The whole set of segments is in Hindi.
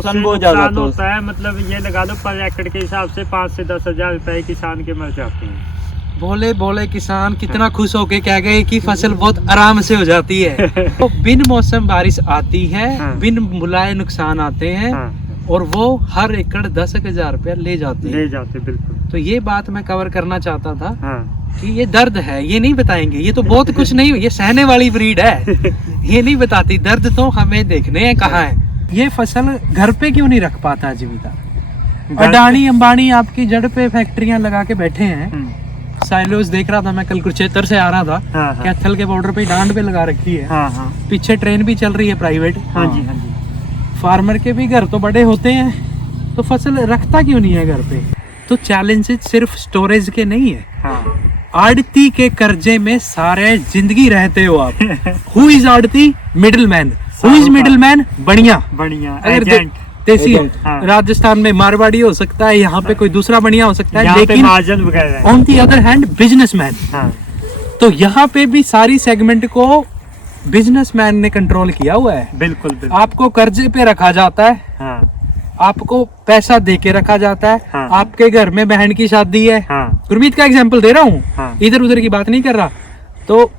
नुकसान बहुत ज्यादा होता है। मतलब ये लगा लो पर एकड़ के हिसाब से 5 से 10 हजार रुपए किसान के मर जाते हैं। भोले भोले किसान कितना खुश होके कह गए कि फसल बहुत आराम से हो जाती है। तो बिन मौसम बारिश आती है, बिन बुलाए नुकसान आते हैं, और वो हर एकड़ 10,000 रुपया ले जाते बिल्कुल। तो ये बात मैं कवर करना चाहता था कि ये दर्द है, ये नहीं बताएंगे, ये तो बहुत कुछ नहीं, ये सहने वाली ब्रीड है। ये नहीं बताती दर्द, तो हमें देखने हैं कहाँ है। ये फसल घर पे क्यों नहीं रख पाता जीविका? अडानी अंबानी आपकी जड़ पे फैक्ट्रियां लगा के बैठे हैं। साइलोस देख रहा था मैं, कल कुरुक्षेत्र से आ रहा था, कैथल के बॉर्डर पे डांड पे लगा रखी है। पीछे ट्रेन भी चल रही है प्राइवेट। हाँ जी। फार्मर के भी घर तो बड़े होते हैं, तो फसल रखता क्यों नहीं है घर पे? तो चैलेंजेस सिर्फ स्टोरेज के नहीं है, आड़ती के कर्जे में सारे जिंदगी रहते हो आप। हु इज आड़ती? मिडिलमैन। Who is middleman? बढ़िया एजेंट। देसी राजस्थान में मारवाड़ी हो सकता है, यहाँ पे कोई दूसरा बढ़िया हो सकता है, लेकिन on the other hand businessman. तो यहाँ पे भी सारी सेगमेंट को बिजनेसमैन ने कंट्रोल किया हुआ है। बिल्कुल। आपको कर्जे पे रखा जाता है, आपको पैसा दे के रखा जाता है। आपके घर में बहन की शादी है, गुरमीत का एग्जाम्पल दे रहा हूँ, इधर उधर की बात नहीं कर रहा, तो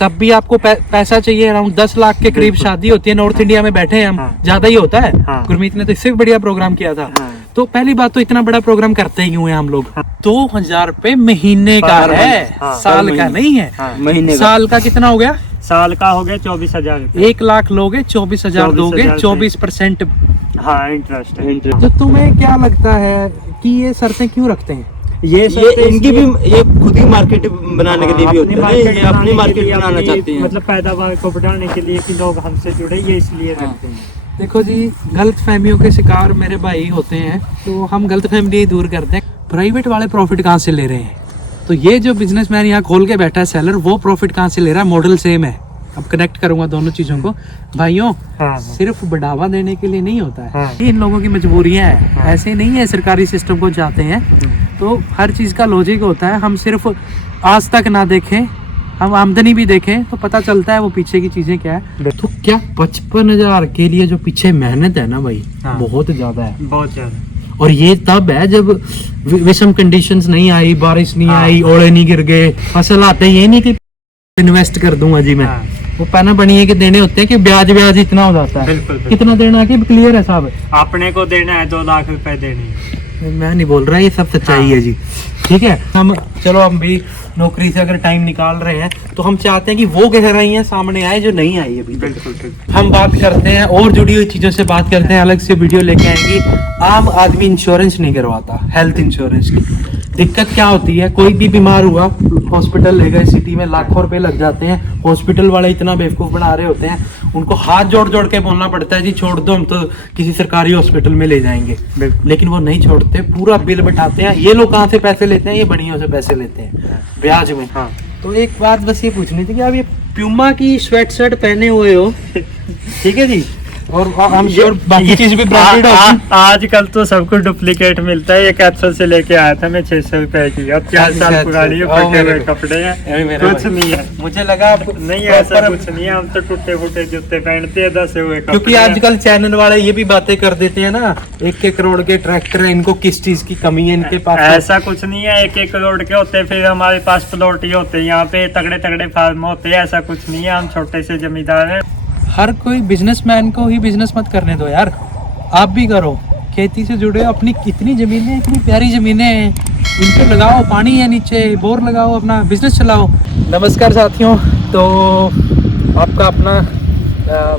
तब भी आपको पैसा चाहिए। अराउंड 10 लाख के करीब शादी होती है, नॉर्थ इंडिया में बैठे हैं हम, ज्यादा ही होता है। गुरमीत ने तो इससे बढ़िया प्रोग्राम किया था। तो पहली बात तो इतना बड़ा प्रोग्राम करते ही क्यों हैं हम लोग? 2,000 रुपए महीने का है, साल का नहीं है। महीने साल का कितना हो गया? साल का हो गया 24,000। 1 लाख लोगे, 24,000 दोगे, 24% इंटरेस्ट है। तो तुम्हें क्या लगता है कि ये शर्तें क्यों रखते हैं? ये इनकी भी, ये खुद ही मार्केट बनाने के लिए भी होता है, ये अपनी मार्केट बनाना चाहते हैं। मतलब पैदावार को बढ़ाने के लिए कि लोग हमसे जुड़े, ये इसलिए रखते हैं। देखो जी, गलत फहमियों के शिकार मेरे भाई होते हैं, तो हम गलत फहमी दूर करते हैं। प्राइवेट वाले प्रॉफिट कहाँ से ले रहे हैं? तो ये जो बिजनेसमैन यहाँ खोल के बैठा है सेलर, वो प्रॉफिट कहाँ से ले रहा है? मॉडल सेम है। अब कनेक्ट करूंगा दोनों चीजों को भाइयों। सिर्फ बढ़ावा देने के लिए नहीं होता है, ये इन लोगों की मजबूरियां हैं। ऐसे नहीं है सरकारी सिस्टम को चाहते हैं, तो हर चीज का लॉजिक होता है। हम सिर्फ आज तक ना देखें, हम आमदनी भी देखें तो पता चलता है वो पीछे की चीजें क्या है। तो क्या 55,000 के लिए जो पीछे मेहनत है ना भाई, बहुत ज्यादा है, बहुत ज्यादा। और ये तब है जब विषम कंडीशंस नहीं आई, बारिश नहीं आई, ओले नहीं गिर गए, फसल आते ये नहीं कि इन्वेस्ट कर दूंगा जी मैं। वो पैना बनिए के देने होते हैं कि ब्याज इतना हो जाता है। बिल्कुल। कितना देना है कि क्लियर है साहब? अपने को देना है 2 लाख रुपए देने हैं। मैं नहीं बोल रहा, ये सब सच्चाई है जी। ठीक है, हम भी नौकरी से अगर टाइम निकाल रहे हैं तो हम चाहते हैं कि वो गहराइयां सामने आए जो नहीं आई अभी। बिल्कुल। हम बात करते हैं और जुड़ी हुई चीजों से बात करते हैं, अलग से वीडियो लेके आएंगे। आम आदमी इंश्योरेंस नहीं करवाता, हेल्थ इंश्योरेंस की दिक्कत क्या होती है? कोई भी बीमार हुआ, हॉस्पिटल ले गए, सिटी में लाखों रुपए लग जाते हैं। हॉस्पिटल वाले इतना बेवकूफ बना रहे होते हैं, उनको हाथ जोड़ जोड़ के बोलना पड़ता है जी छोड़ दो, हम तो किसी सरकारी हॉस्पिटल में ले जाएंगे। लेकिन वो नहीं छोड़ते, पूरा बिल बैठाते हैं। ये लोग कहाँ से पैसे लेते हैं? ये बढ़ियों से पैसे लेते हैं ब्याज में। तो एक बात बस ये पूछनी थी कि आप ये प्यूमा की स्वेट शर्ट पहने हुए हो, ठीक है जी, और हम श्योर बाकी चीज भी ब्रांडेड होगी। आजकल तो सब कुछ डुप्लीकेट मिलता है। ये कैप्सूल से लेके आया था मैं 600 रुपए की, अब 4 साल पुरानी है, फटे हुए कपड़े हैं, कुछ नहीं है। मुझे लगा नहीं ऐसा कुछ नहीं है, हम तो टूटे फूटे जूते पहनते हैं, 10 हुए कपड़े। क्योंकि आजकल चैनल वाले ये भी बातें कर देते हैं ना, 1-1 करोड़ के ट्रैक्टर है, इनको किस चीज की कमी है इनके पास? ऐसा कुछ नहीं है, 1-1 करोड़ के होते फिर हमारे पास प्लॉट ही होते हैं, यहाँ पे तगड़े तगड़े फार्म होते हैं। ऐसा कुछ नहीं है, हम छोटे से जमींदार हैं। हर कोई बिजनेसमैन को ही बिजनेस मत करने दो यार, आप भी करो। खेती से जुड़े हो, अपनी कितनी जमीनें, इतनी प्यारी जमीनें हैं, इन पे लगाओ, पानी है नीचे, बोर लगाओ, अपना बिजनेस चलाओ। नमस्कार साथियों, तो आपका अपना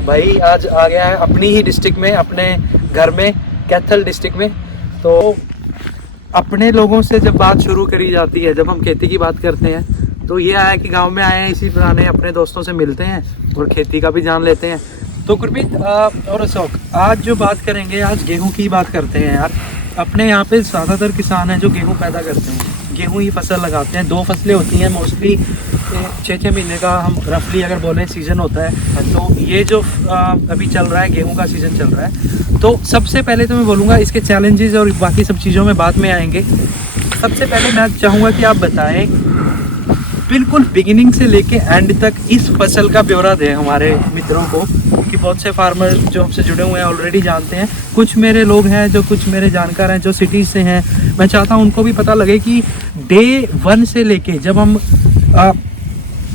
भाई आज आ गया है अपनी ही डिस्ट्रिक्ट में, अपने घर में, कैथल डिस्ट्रिक्ट में। तो अपने लोगों से जब बात शुरू करी जाती है, जब हम खेती की बात करते हैं, तो ये आया कि गांव में आए हैं, इसी पुराने अपने दोस्तों से मिलते हैं और खेती का भी जान लेते हैं। तो गुरमीत और अशोक, आज जो बात करेंगे, आज गेहूं की बात करते हैं यार। अपने यहाँ पे ज़्यादातर किसान हैं जो गेहूं पैदा करते हैं, गेहूं ही फसल लगाते हैं। 2 फसलें होती हैं मोस्टली, 6-6 महीने का हम रफली अगर बोलें सीज़न होता है। तो ये जो अभी चल रहा है, गेहूं का सीज़न चल रहा है। तो सबसे पहले तो मैं बोलूँगा इसके चैलेंजेस और बाकी सब चीज़ों में बाद में आएंगे। सबसे पहले मैं चाहूँगा कि आप बताएं बिल्कुल बिगिनिंग से लेके एंड तक इस फसल का ब्यौरा दें हमारे मित्रों को क्योंकि बहुत से फार्मर जो हमसे जुड़े हुए हैं ऑलरेडी जानते हैं, कुछ मेरे लोग हैं जो कुछ मेरे जानकार हैं जो सिटीज़ से हैं, मैं चाहता हूँ उनको भी पता लगे कि डे 1 से लेके जब हम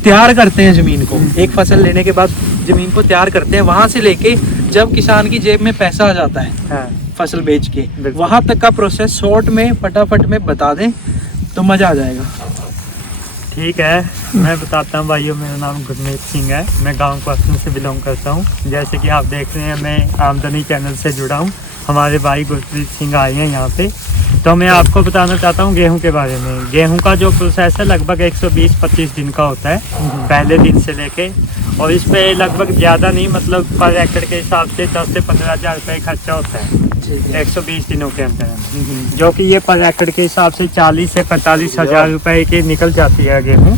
तैयार करते हैं ज़मीन को, एक फसल लेने के बाद ज़मीन को तैयार करते हैं, वहाँ से लेके जब किसान की जेब में पैसा आ जाता है हाँ फसल बेच के, बिल्कुल। वहाँ तक का प्रोसेस शॉर्ट में फटाफट में बता दें तो मज़ा आ जाएगा। ठीक है, मैं बताता हूँ भाइयों, मेरा नाम गुरमीत सिंह है, मैं गांव क्वासन से बिलोंग करता हूँ। जैसे कि आप देख रहे हैं मैं आमदनी चैनल से जुड़ा हूँ, हमारे भाई गुरप्रीत सिंह आए हैं यहाँ पे। तो मैं आपको बताना चाहता हूँ गेहूं के बारे में। गेहूं का जो प्रोसेस है लगभग 120-25 दिन का होता है पहले दिन से लेके, और इस पे लगभग ज़्यादा नहीं, मतलब पर एकड़ के हिसाब से 10 से 15 हज़ार रुपये खर्चा होता है 120 दिनों के अंदर, जो कि ये पर एकड़ के हिसाब से 40 से 45 हज़ार रुपये की निकल जाती है गेहूँ,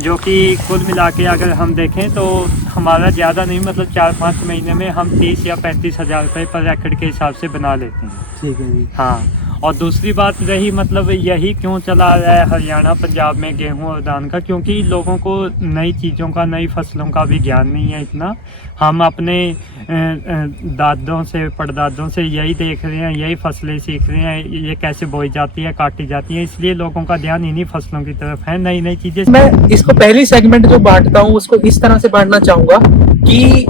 जो कि कुल मिला के अगर हम देखें तो हमारा ज़्यादा नहीं, मतलब 4-5 महीने में हम 30 या 35 हज़ार रुपये पर एकड़ के हिसाब से बना लेते हैं। ठीक है जी। हाँ, और दूसरी बात रही मतलब यही क्यों चला आ रहा है हरियाणा पंजाब में गेहूं और धान का, क्योंकि लोगों को नई चीज़ों का, नई फसलों का भी ज्ञान नहीं है इतना। हम अपने दादों से परदादों से यही देख रहे हैं, यही फसलें सीख रहे हैं, ये कैसे बोई जाती है, काटी जाती है, इसलिए लोगों का ध्यान इन्हीं फसलों की तरफ है। नई नई चीज़ें मैं इसको पहली सेगमेंट जो बांटता हूँ उसको इस तरह से बांटना चाहूंगा कि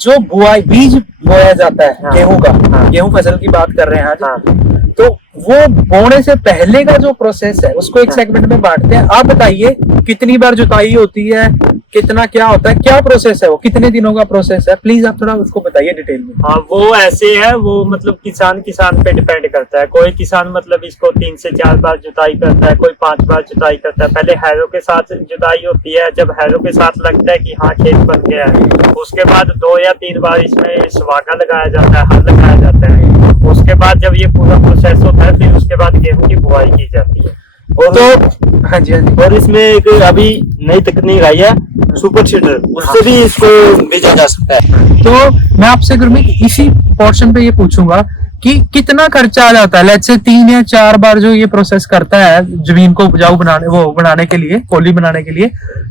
जो बुआई बीज बोया जाता है गेहूं का, गेहूं फसल की बात कर रहे हैं आज, तो वो बोने से पहले का जो प्रोसेस है उसको एक सेगमेंट में बांटते हैं। आप बताइए कितनी बार जुताई होती है, कितना क्या होता है, क्या प्रोसेस है, वो कितने दिनों का प्रोसेस है, प्लीज आप थोड़ा उसको बताइए डिटेल में। हाँ, वो ऐसे है, वो मतलब किसान पे डिपेंड करता है। कोई किसान मतलब इसको 3 से 4 बार जुताई करता है, कोई 5 बार जुताई करता है। पहले हैरो के साथ जुताई होती है, जब हैरो के साथ लगता है कि हाँ खेत बन गया है, उसके बाद 2 या 3 बार इसमें सुहागा लगाया जाता है, हल लगाया जाता है। उसके बाद जब ये पूरा प्रोसेस होता है फिर उसके बाद गेहूं की बुआई की जाती है। और तो हाँ जी, और इसमें एक अभी नई तकनीक आई है सुपर सीडर, उससे भी इसको बेचा जा सकता है। तो मैं आपसे गुरमीत इसी पोर्शन पे ये पूछूंगा कि कितना खर्चा आ जाता है, लेट्स से 3 या 4 बार जो ये प्रोसेस करता है जमीन को उपजाऊ बनाने के लिए, पोली बनाने के लिए।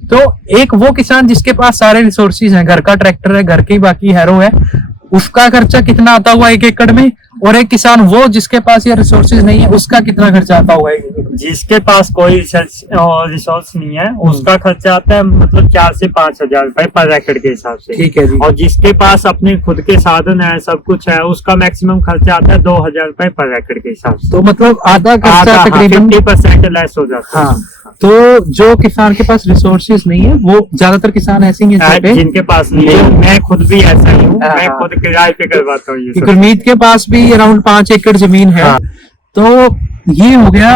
तो एक वो किसान जिसके पास सारे रिसोर्सेज हैं, घर का ट्रैक्टर है, घर की बाकी हैरो है, उसका खर्चा कितना आता हुआ 1 एकड़ में, और एक किसान वो जिसके पास ये रिसोर्सेज नहीं है उसका कितना खर्चा आता होगा 1 एकड़ में? जिसके पास कोई रिसोर्स नहीं है उसका खर्चा आता है मतलब 4 से 5 हज़ार रुपए पर एकड़ के हिसाब से। ठीक है जी। और जिसके पास अपने खुद के साधन है, सब कुछ है, उसका मैक्सिमम खर्चा आता है 2,000 रुपए पर एकड़ के हिसाब से। तो मतलब आधा खर्चा तकरीबन 50% लेस हो जाता है। हाँ, तो जो किसान के पास रिसोर्सेज नहीं है, वो ज्यादातर किसान ऐसे ही हैं जिनके पास नहीं है। मैं खुद भी ऐसा ही हूँ, मैं खुद किराए पे करवाता हूँ ये सब। गुरमीत के पास भी अराउंड 5 एकड़ जमीन है। हाँ। तो ये हो गया,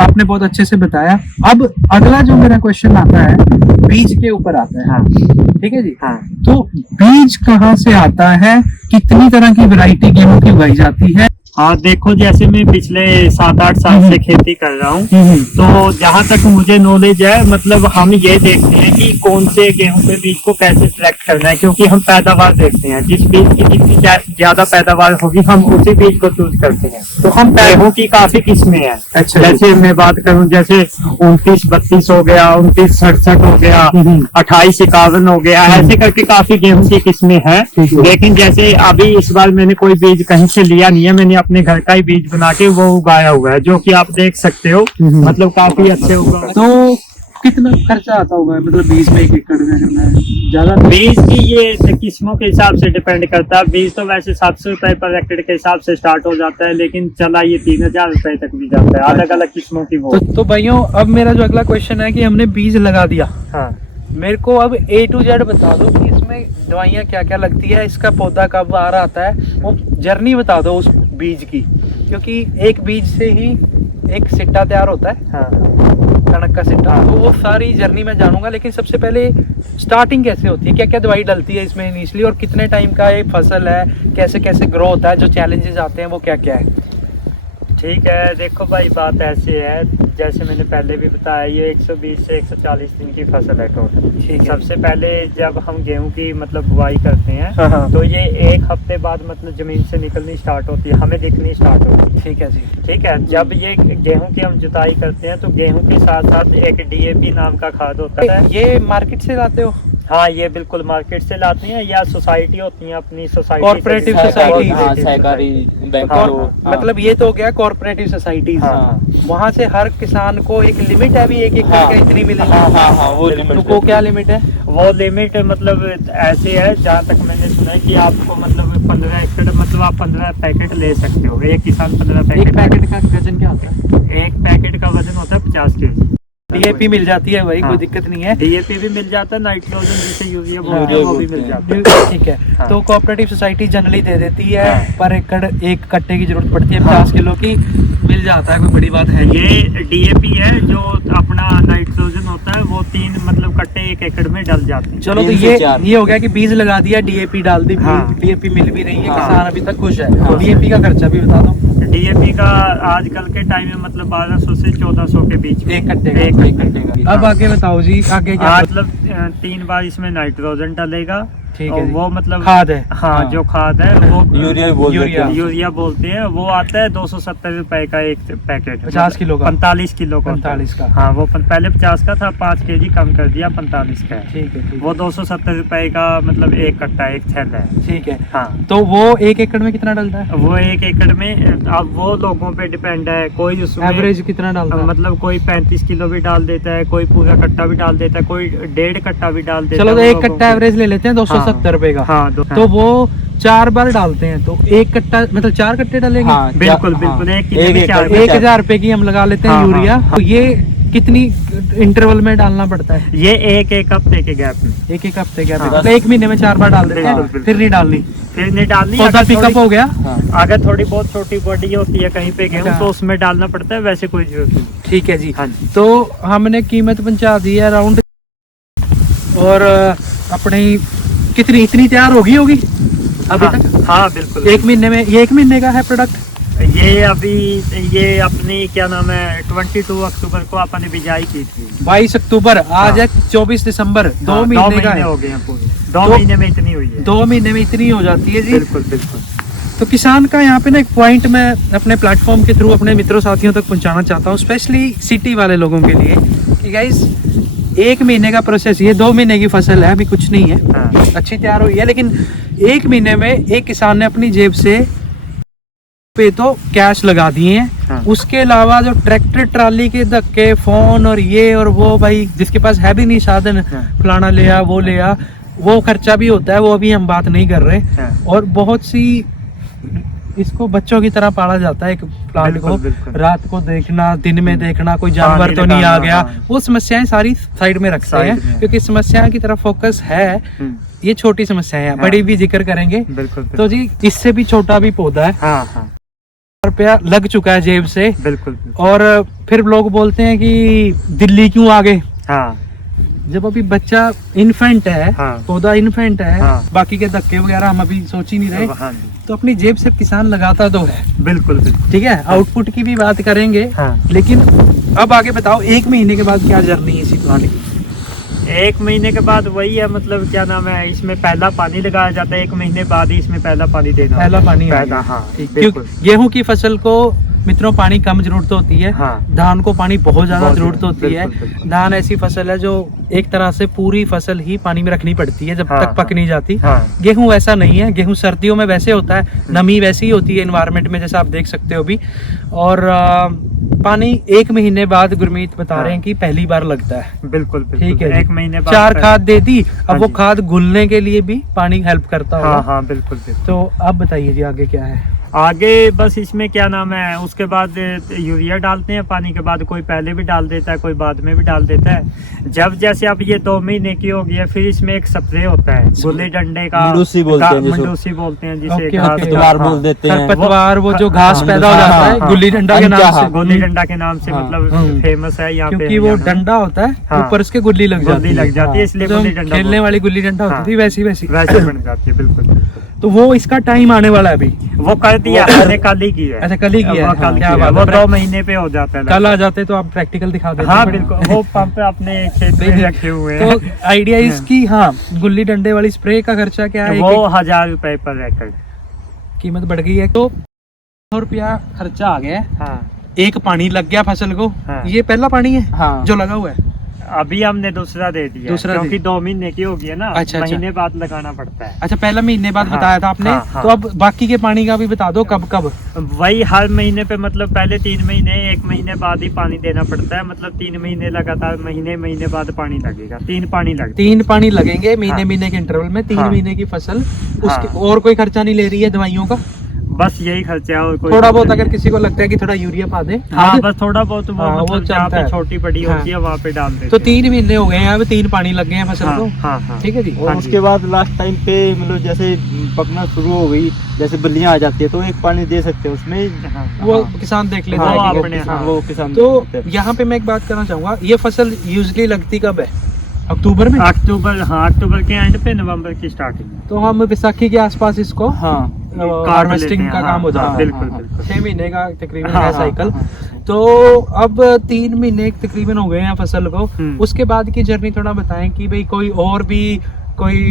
आपने बहुत अच्छे से बताया। अब अगला जो मेरा क्वेश्चन आता है बीज के ऊपर आता है। हाँ। ठीक है जी। हाँ। तो बीज कहाँ से आता है, कितनी तरह की वैरायटी गेहूं की उगाई जाती है? हाँ, देखो जैसे मैं पिछले 7-8 साल से खेती कर रहा हूँ, तो जहाँ तक मुझे नॉलेज है मतलब हम ये देखते हैं कि कौन से गेहूं के बीज को कैसे सिलेक्ट करना है, क्योंकि हम पैदावार देखते हैं, जिस बीज की जितनी ज्यादा पैदावार होगी हम उसी बीज को चूज करते हैं। तो हम गेहूं की काफी किस्में हैं। अच्छा। जैसे मैं बात करूं, जैसे 29-32 हो गया, 29-67 हो गया, 28-51 हो गया, ऐसे करके काफी गेहूं की किस्में हैं। लेकिन जैसे अभी इस बार मैंने कोई बीज कहीं से लिया नहीं है, मैंने अपने घर का ही बीज बना के वो उगाया हुआ है, जो कि आप देख सकते हो, मतलब काफी अच्छे उगा। तो कितना खर्चा आता होगा मतलब बीज में 1 एकड़ में करना है? ज्यादा बीज की ये किस्मों के हिसाब से डिपेंड करता है। बीज तो वैसे 700 रुपए पर एकड़ के हिसाब से स्टार्ट हो जाता है, लेकिन चला ये 3,000 रुपए तक भी जाता है, अलग अलग किस्मों की वो। तो भाइयों अब मेरा जो अगला क्वेश्चन है कि हमने बीज लगा दिया, हाँ, मेरे को अब A to Z बता दो कि इसमें दवाइयाँ क्या क्या लगती है, इसका पौधा कब आ रहा आता है, वो जर्नी बता दो उस बीज की, क्योंकि एक बीज से ही एक सिट्टा तैयार होता है। हाँ, कणक का सिट्टा। तो वो सारी जर्नी मैं जानूंगा, लेकिन सबसे पहले स्टार्टिंग कैसे होती है, क्या क्या दवाई डलती है इसमें इनिशियली, और कितने टाइम का ये फसल है, कैसे कैसे ग्रो होता है, जो चैलेंजेस आते हैं वो क्या क्या है? ठीक है। देखो भाई बात ऐसी है, जैसे मैंने पहले भी बताया, ये 120 से 140 दिन की फसल है टोटल। ठीक है। सबसे पहले जब हम गेहूं की मतलब बुआई करते हैं, हाँ। तो ये 1 हफ्ते बाद मतलब जमीन से निकलनी स्टार्ट होती है, हमें दिखनी स्टार्ट होती है। ठीक है जी। ठीक है। जब ये गेहूं की हम जुताई करते हैं तो गेहूं के साथ साथ एक DAP नाम का खाद होता है। ये मार्केट से लाते हो? हाँ ये बिल्कुल मार्केट से लाते हैं या सोसाइटी होती है अपनी सोसाइटी Cooperative society। हाँ, सहकारी बैंक हाँ, जो हाँ। मतलब ये तो हो गया कॉर्पोरेटिव सोसाइटी। हाँ। वहाँ से हर किसान को एक लिमिट है भी, एक एकड़ हाँ। का इतनी मिलेगी। हाँ वो तो लिमिट वो क्या लिमिट है? वो लिमिट मतलब ऐसे है, जहाँ तक मैंने सुना है कि आपको मतलब 15 एकड़ मतलब आप 15 पैकेट ले सकते हो, एक किसान 15 एक पैकेट। पैकेट का वजन क्या होता है? एक पैकेट का वजन होता है 50 kg। डीएपी मिल जाती है भाई, हाँ। कोई दिक्कत नहीं है। डीएपी भी मिल जाता है, नाइट्रोजन जिसे यूरिया बोलते हैं यूरिया वो भी बोलते मिल हैं। जाता है। ठीक है। हाँ। तो कोऑपरेटिव सोसाइटी जनरली दे देती है हाँ। पर एकड़ एक कट्टे की जरूरत पड़ती है, हाँ। 50 किलो की मिल जाता है, कोई बड़ी बात है नहीं। ये डीएपी है जो अपना नाइट्रोजन होता है, वो 3 मतलब कट्टे 1 एकड़ में डल जाते हैं। चलो तो 3 से ये 4। ये हो गया कि बीज लगा दिया, डीएपी डाल दी, हाँ। डीएपी मिल भी रही है, हाँ। किसान अभी तक खुश है। हाँ। डीएपी का खर्चा भी बता दो। डीएपी का आजकल के टाइम में मतलब 1200 से 1400 के बीच में एक कट्टे का। एक एक कट्टे का। अब आगे बताओ जी, आगे क्या? मतलब 3 बार इसमें नाइट्रोजन डलेगा। ठीक और है जी। वो मतलब खाद है। हाँ, हाँ। जो खाद है वो यूरिया भी बोल देते यूरिया। हैं। यूरिया बोलते हैं। वो आता है 270 रुपए का एक पैकेट, 50 किलो का। 45 किलो का होता है। 45 का। हाँ, वो पहले 50 का था, 5 kg कम कर दिया, 45 का है। ठीक है, ठीक वो है। 270 रुपए का मतलब एक कट्टा, एक थैला है। ठीक है। हाँ, तो वो एक एकड़ में कितना डलता है? वो 1 एकड़ में अब वो लोगों पे डिपेंड है। कोई उसमें एवरेज कितना डालता है? मतलब कोई 35 किलो भी डाल देता है, कोई पूरा कट्टा भी डाल देता है, कोई 1.5 कट्टा भी डाल देता है। चलो तो वो एक लोगों कट्टा पे- एवरेज ले लेते हैं 270 रुपए का। हाँ, तो वो 4 बार डालते हैं, तो एक कट्टा मतलब 4 कट्टे डालेंगे। हाँ, बिल्कुल हाँ। बिल्कुल, एक एक किलो में एकड़ 4 में 1000 रुपए की हम लगा लेते हैं हाँ, यूरिया। हाँ, तो ये कितनी इंटरवल में डालना पड़ता है? ये एक हफ्ते के गैप में। एक हफ्ते क्या? हाँ। मतलब 1 महीने में 4 बार डाल देते हैं, बिल्कुल, फिर नहीं डालनी। फिर नहीं डालनी। पौधा अगर पिकअप हो गया। हाँ। अगर थोड़ी बहुत छोटी बॉडी होती है कहीं पे गेहूं, अच्छा। तो उसमें डालना पड़ता है, वैसे कोई जरूरत नहीं। ठीक है जी। हाँ जी। तो हमने कीमत पहुंचा दी है अराउंड, और अपनी कितनी इतनी तैयार होगी अभी हाँ, तक? हाँ बिल्कुल। 1 महीने में? ये 1 महीने का है प्रोडक्ट? ये अभी ये अपनी क्या नाम है 22 अक्टूबर को अपन ने बिजाई की थी। 22 अक्टूबर, आज है 24 दिसंबर, 2 हाँ, महीने का है। हो गए हैं पूरे। 2 तो- महीने में इतनी हुई है। 2 महीने में इतनी हो जाती है जी। बिल्कुल बिल्कुल। तो किसान का यहाँ पे ना एक पॉइंट मैं अपने प्लेटफॉर्म के थ्रू अपने मित्रों साथियों तक पहुँचाना चाहता हूँ, स्पेशली सिटी वाले लोगों के लिए, कि गाइस 1 महीने का प्रोसेस, ये 2 महीने की फसल है, अभी कुछ नहीं है, हाँ, अच्छी तैयार हुई है, लेकिन 1 महीने में एक किसान ने अपनी जेब से पे तो कैश लगा दिए हैं। हाँ। उसके अलावा जो ट्रैक्टर ट्राली के धक्के, फोन और ये और वो, भाई जिसके पास है भी नहीं साधन, हाँ। फलाना ले आ, वो ले आ, वो खर्चा भी होता है, वो अभी हम बात नहीं कर रहे। हाँ। और बहुत सी इसको बच्चों की तरह पाला जाता है एक प्लांट को, बिल्कुल, बिल्कुल। रात को देखना, दिन में देखना, कोई जानवर पानी तो नहीं आ लगाना, गया, हाँ। वो समस्याएं सारी साइड में रखते साइड हैं, में। क्योंकि समस्या की तरफ फोकस है। हम्म, ये छोटी समस्याएं हैं, हाँ। बड़ी भी जिक्र करेंगे। बिल्कुल तो जी इससे भी छोटा भी पौधा है, हाँ हाँ रुपया लग चुका है जेब से, बिल्कुल। और फिर लोग बोलते हैं कि दिल्ली क्यों आ गए? हाँ जब अभी बच्चा इन्फेंट है, हाँ। पौधा इन्फेंट है, हाँ। बाकी के धक्के वगैरह हम अभी सोच ही नहीं रहे, हाँ जी, तो अपनी जेब से किसान लगाता तो है। बिल्कुल बिल्कुल। ठीक है, आउटपुट की भी बात करेंगे, हाँ। लेकिन अब आगे बताओ 1 महीने के बाद क्या जर्नी है इसी प्लांट की? 1 महीने के बाद वही है, मतलब क्या नाम है, इसमें पहला पानी लगाया जाता है, 1 महीने बाद ही इसमें पहला पानी देना पहला होता है। पानी पहला, आएगा। हाँ ठीक, बिल्कुल। क्योंकि गेहूं की फसल को मित्रों पानी कम जरूरत होती है, हाँ। धान को पानी बहुत ज्यादा बहुत जरूरत ज्यादा, होती है। बिल्कुल, बिल्कुल। धान ऐसी फसल है जो एक तरह से पूरी फसल ही पानी में रखनी पड़ती है जब हाँ, तक पक नहीं जाती। हाँ। गेहूं वैसा नहीं है, गेहूं सर्दियों में वैसे होता है, नमी वैसी ही होती है एनवायरनमेंट में, जैसा आप देख सकते हो भी। और पानी 1 महीने बाद गुरमीत बता हाँ। रहे हैं कि पहली बार लगता है। बिल्कुल बिल्कुल। ठीक है, 1 महीने बाद 4 खाद दे दी, हाँ अब वो जी। खाद घुलने के लिए भी पानी हेल्प करता हाँ होगा। हाँ बिल्कुल बिल्कुल। तो अब बताइए जी आगे क्या है? आगे बस इसमें क्या नाम है, उसके बाद यूरिया डालते हैं, पानी के बाद कोई पहले भी डाल देता है, कोई बाद में भी डाल देता है। जब जैसे अब ये 2 महीने की हो गई है, फिर इसमें एक स्प्रे होता है गुल्ली डंडे का, मंडूसी बोलते हैं जिसको। मंडूसी बोलते हैं जिसे, ओके, घास ओके। का, खरपतवार हाँ। बोल देते हैं। खरपतवार, वो जो घास हाँ, पैदा हो हाँ, जाता है हाँ, गुल्ली डंडा के नाम अंचा, से, गुल्ली डंडा के नाम से हाँ, मतलब फेमस है यहाँ पे, क्योंकि वो हरियाणा में। डंडा होता है, हाँ। ऊपर उसके गुल्ली लग जाती गुल्ली लग जाती है, इसलिए जो गुल्ली हम डंडा खेलने बोलते वाली गुल्ली डंडा हाँ। होती थी, वैसी वैसी। वैसे बन जाती है, बिल्कुल बिल्कुल। तो वो इसका टाइम आने वाला है अभी। वो कर दिया हमने, कल ही की है। अच्छा, कल ही की है। वो कल हाँ, की क्या है। बात वो है। 2 महीने पे हो जाता है। कल आ जाते तो आप प्रैक्टिकल दिखा देते। हाँ बिल्कुल, वो पंप अपने खेत में रखे हुए हैं। तो आइडिया इसकी, हाँ, गुल्ली डंडे वाली स्प्रे का खर्चा क्या है? वो 1000 रुपए पर एकड़। कीमत बढ़ गई है, तो 100 रुपया खर्चा आ गया है। हाँ एक पानी लग गया फसल को, हाँ। ये पहला पानी है हाँ। जो लगा हुआ है। अभी हमने दूसरा दे दिया दूसरा क्योंकि दे- 2 महीने की होगी है ना। अच्छा, अच्छा। महीने बाद लगाना पड़ता है। अच्छा, पहला महीने बाद हाँ, बताया था आपने। हाँ, हाँ। तो अब बाकी के पानी का भी बता दो, कब कब। वही हर महीने पे मतलब पहले 3 महीने 1 महीने बाद ही पानी देना पड़ता है। मतलब 3 महीने लगातार महीने बाद पानी लगेगा। 3 पानी लगेगा। 3 पानी लगेंगे महीने हाँ। महीने के इंटरवल में, 3 हाँ। महीने की फसल। उसके हाँ। और कोई खर्चा नहीं ले रही है दवाइयों का? बस यही खर्चा है और कोई थोड़ा खर्चा बहुत नहीं अगर है। किसी को लगता है कि थोड़ा यूरिया पा दे, हाँ, बस थोड़ा बहुत वो हाँ, वो मतलब जहाँ चलता पे है। छोटी बड़ी हाँ। होती है वहाँ पे डाल देते तो हैं। 3 महीने हो गए हैं, अब 3 पानी लग गए हैं फसल को। हाँ, हाँ। ठीक है जी। और हाँ जी। उसके बाद लास्ट टाइम पे मतलब जैसे पकना शुरू हो गई, जैसे बल्लियां आ जाती है तो एक पानी दे सकते हैं उसमें। हाँ। वो हाँ। किसान देख लेते हाँ, हैं कि अपने- हाँ। वो किसान तो देते हैं। यहाँ पे मैं एक बात करना चाहूंगा, ये फसल यूजली लगती कब है? अक्टूबर में। अक्टूबर, हाँ, अक्टूबर के एंड पे नवंबर की स्टार्टिंग में तो हम विसाखी के आसपास इसको हाँ काट हार्वेस्टिंग लेते का हैं। काम हो हाँ, जाता है। बिल्कुल हाँ, बिल्कुल। 6 महीने का तकरीबन हाँ, है हाँ, साइकिल। हाँ, तो अब 3 महीने तकरीबन हो गए हैं फसल को। उसके बाद की जर्नी थोड़ा बताएं कि भाई कोई और भी कोई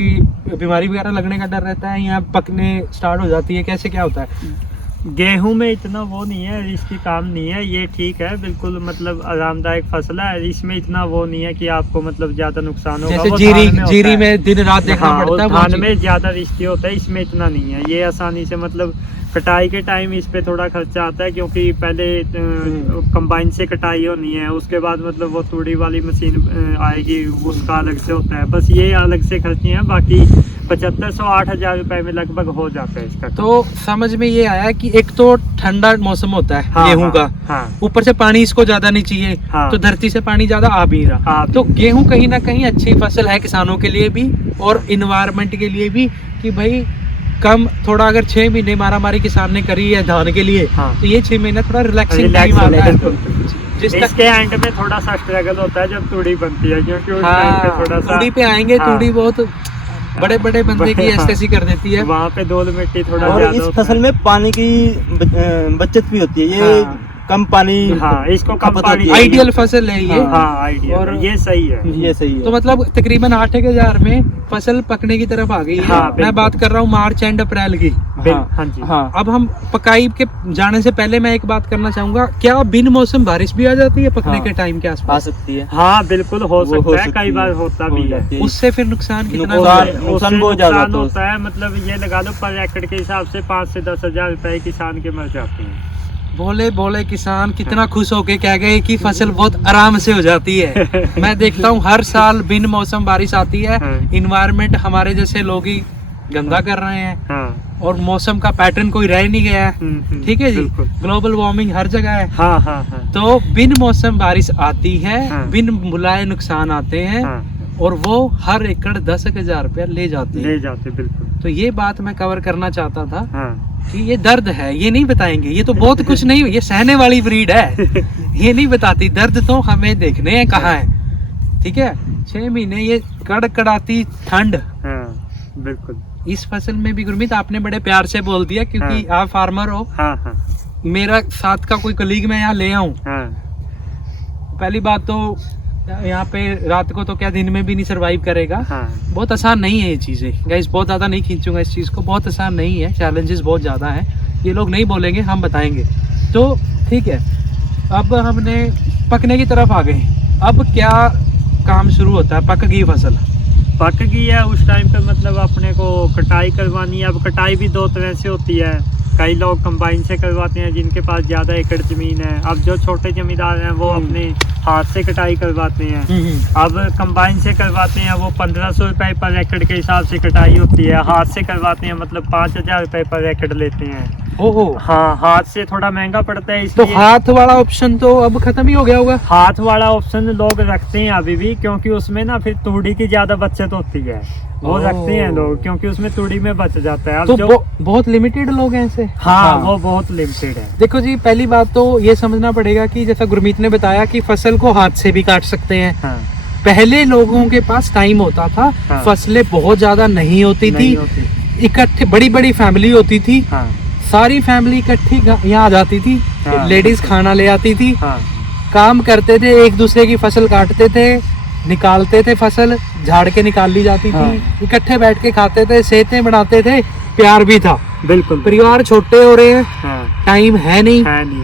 बीमारी वगैरह लगने का डर रहता है या पकने स्टार्ट हो जाती है, कैसे क्या होता है? गेहूं में इतना वो नहीं है, रिस्की काम नहीं है। ये ठीक है, बिल्कुल मतलब आरामदायक फसल है। इसमें इतना वो नहीं है कि आपको मतलब ज्यादा नुकसान होगा। जैसे वो जीरी धान में होता जीरी है। में दिन रात देखना हाँ, पड़ता है, उस वो धान चीज़। में ज्यादा रिस्की होता है। इसमें इतना नहीं है। ये आसानी से मतलब कटाई के टाइम इस पे थोड़ा खर्चा आता है क्योंकि पहले कंबाइन से कटाई होनी है। उसके बाद मतलब वो तूड़ी वाली मशीन आएगी, उसका अलग से होता है। बस ये अलग से खर्चे हैं। बाकी 7500-8000 रुपए में लगभग हो जाता है इसका। तो समझ में ये आया कि एक तो ठंडा मौसम होता है हाँ, गेहूं हाँ, का, हाँ, ऊपर से पानी इसको ज्यादा नहीं चाहिए, हाँ। तो धरती से पानी ज्यादा आ भी रहा। हाँ, तो गेहूं कहीं ना कहीं अच्छी फसल है किसानों के लिए भी और इन्वायरमेंट के लिए भी कि भाई कम थोड़ा अगर 6 महीने मारामारी किसान ने करी है धान के लिए, हाँ। तो ये 6 महीने थोड़ा रिलैक्सिंग रिलैक्स टाइम आता है। बिल्कुल। जिसका इसके एंड में थोड़ा सा स्ट्रगल होता है जब तूड़ी बनती है क्योंकि उस टाइम पे हाँ, थोड़ा सा तूड़ी पे आएंगे। हाँ। तूड़ी बहुत बड़े बड़े बंदे की हाँ। ऐसी कर देती है। वहाँ पे धूल मिट्टी थोड़ा और ज्यादा इस होता फसल है। में पानी की बचत भी होती है। ये हाँ। कम पानी हाँ, इसको कम खपत पानी होती है। आइडियल फसल है ये। हाँ, आइडिया और- ये सही है। ये सही है। तो मतलब तकरीबन 8,000 में फसल पकने की तरफ आ गई है। हाँ, मैं बिल्कुल। बात कर रहा हूँ मार्च एंड अप्रैल की। हाँ जी। हाँ अब हम पकाई के जाने से पहले मैं एक बात करना चाहूंगा, क्या बिन मौसम बारिश भी आ जाती है पकने हाँ। के टाइम के आ आसपास? सकती है। हाँ, बिल्कुल हो वो हो सकता है। सकती कई बार है, होता हो भी है। जाती है। उससे फिर नुकसान कितना नुकसान- होता है? नुकसान उससे बहुत ज्यादा नुकसान होता है। होता है। मतलब ये लगा लो पर एकड़ के हिसाब से 5 से 10 हजार रुपए किसान के मर जाते हैं। बोले बोले किसान कितना खुश होके कह गए कि फसल बहुत आराम से हो जाती है। मैं देखता हूँ हर साल बिन मौसम बारिश आती है, हाँ। इन्वायरमेंट हमारे जैसे लोग ही गंदा कर रहे हैं हाँ, और मौसम का पैटर्न कोई रह नहीं गया है। ठीक है जी, बिल्कुल। ग्लोबल वार्मिंग हर जगह है। हाँ, हाँ, हाँ, तो बिन मौसम बारिश आती है, हाँ। बिन बुलाए नुकसान आते हैं हाँ, और वो हर एकड़ 10,000 रुपया ले जाते हैं। ले जाते बिल्कुल। तो ये बात मैं कवर करना चाहता था हाँ, कि ये दर्द है, ये नहीं बताएंगे, ये तो बहुत कुछ नहीं, ये सहने वाली ब्रीड है। ये नहीं बताती, दर्द तो हमें देखने हैं कहाँ है। ठीक है, 6 महीने ये कड़कड़ाती ठंड, हाँ, बिल्कुल। इस फसल में भी गुरमीत आपने बड़े प्यार से बोल दिया क्योंकि आप फार्मर हो। हाँ, हाँ, मेरा साथ का कोई कलीग मैं यहाँ ले आऊं, हाँ, पहली बात तो यहाँ पे रात को तो क्या दिन में भी नहीं सरवाइव करेगा। हाँ, बहुत आसान नहीं है ये चीज़ें गाइस, बहुत ज़्यादा नहीं खींचूंगा इस चीज़ को, बहुत आसान नहीं है, चैलेंजेस बहुत ज़्यादा हैं। ये लोग नहीं बोलेंगे, हम बताएंगे। तो ठीक है, अब हमने पकने की तरफ आ गए। अब क्या काम शुरू होता है? पक गई फसल, पक गई है, उस टाइम पे मतलब अपने को कटाई करवानी है। अब कटाई भी 2 तरह से होती है। कई लोग कंबाइन से करवाते हैं जिनके पास ज़्यादा एकड़ ज़मीन है। अब जो छोटे जमींदार हैं वो अपने हाथ से कटाई करवाते हैं। अब कंबाइन से करवाते हैं वो 1500 रुपये पर एकड़ के हिसाब से कटाई होती है। हाथ से करवाते हैं मतलब 5000 रुपये पर एकड़ लेते हैं। ओहो, हाँ, हाथ से थोड़ा महंगा पड़ता है तो इसलिए हाथ वाला ऑप्शन तो अब खत्म ही हो गया होगा। हाथ वाला ऑप्शन लोग रखते हैं अभी भी, क्योंकि उसमें ना फिर तूड़ी की ज्यादा बचत होती है। वो ओह। रखते हैं लोग क्योंकि उसमें तूड़ी में बच जाता है। अब तो जो बहुत लिमिटेड लोग हैं ऐसे। हाँ, वो बहुत लिमिटेड है। देखो जी, पहली बात तो ये समझना पड़ेगा कि जैसा गुरमीत ने बताया कि फसल को हाथ से भी काट सकते हैं। हाँ, पहले लोगों के पास टाइम होता था, हाँ। फसलें बहुत ज्यादा नहीं होती नहीं थी, होती। इकट्ठे बड़ी बड़ी फैमिली होती थी, हाँ, सारी फैमिली इकट्ठी यहाँ आ जाती थी, हाँ। लेडीज खाना ले आती थी, हाँ, काम करते थे, एक दूसरे की फसल काटते थे, निकालते थे, फसल झाड़ के निकाल ली जाती हाँ। थी, इकट्ठे बैठ के खाते थे, सेहतें बनाते थे, प्यार भी था। बिल्कुल। परिवार छोटे हो रहे हैं, हाँ, टाइम है नहीं, है नहीं।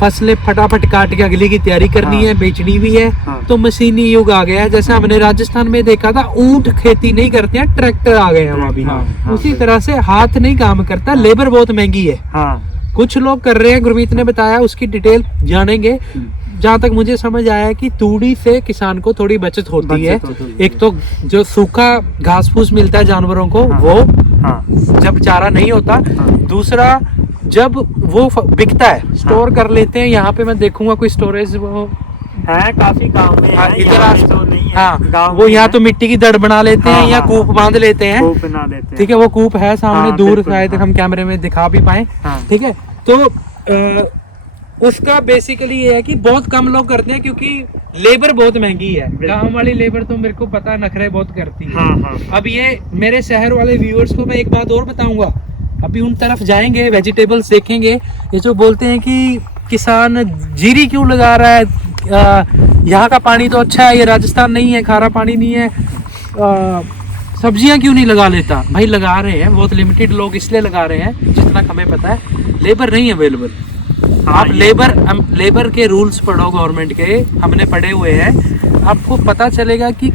फसलें फटाफट काट के अगली की तैयारी करनी है, बेचनी भी है। हाँ। तो मशीनी युग आ गया है। जैसे हमने राजस्थान में देखा था, ऊंट खेती नहीं करते हैं, ट्रैक्टर आ गए हैं वहाँ भी। हाँ, उसी तरह से हाथ नहीं काम करता, लेबर बहुत महंगी है। हाँ कुछ लोग कर रहे हैं, गुरमीत ने बताया, उसकी डिटेल जानेंगे। जहाँ तक मुझे समझ आया है कि तूड़ी से किसान को थोड़ी बचत होती है। एक तो जो सूखा घास फूस मिलता है जानवरों को, वो हाँ जब चारा नहीं होता। दूसरा, जब वो बिकता है, स्टोर कर लेते हैं। यहाँ पे मैं देखूंगा कोई स्टोरेज वो है, काफी गांव में है, इधर यहाँ पे तो नहीं है। हाँ, गाँव वो में यहाँ है। तो मिट्टी की दड़ बना लेते हैं हाँ, या हाँ, कूप बांध लेते हैं। कूप बना लेते हैं। ठीक है, वो कूप है सामने हाँ, दूर, बिल्कुल, शायद हाँ। हम कैमरे में दिखा भी पाए। हाँ। ठीक है, तो उसका बेसिकली ये है कि बहुत कम लोग करते हैं, क्योंकि लेबर बहुत महंगी है। गांव वाली लेबर तो मेरे को पता है, नखरे बहुत करती है। हाँ हाँ अब ये मेरे शहर वाले व्यूअर्स को मैं एक बात और बताऊंगा। अभी उन तरफ जाएंगे, वेजिटेबल्स देखेंगे। ये जो बोलते हैं कि किसान जीरी क्यों लगा रहा है, यहाँ का पानी तो अच्छा है, ये राजस्थान नहीं है, खारा पानी नहीं है, सब्जियां क्यों नहीं लगा लेता? भाई लगा रहे हैं, बहुत लिमिटेड लोग इसलिए लगा रहे हैं जितना हमें पता है, लेबर नहीं अवेलेबल। आप लेबर के रूल्स पढ़ो गवर्नमेंट के, हमने पढ़े हुए हैं। आपको पता चलेगा कि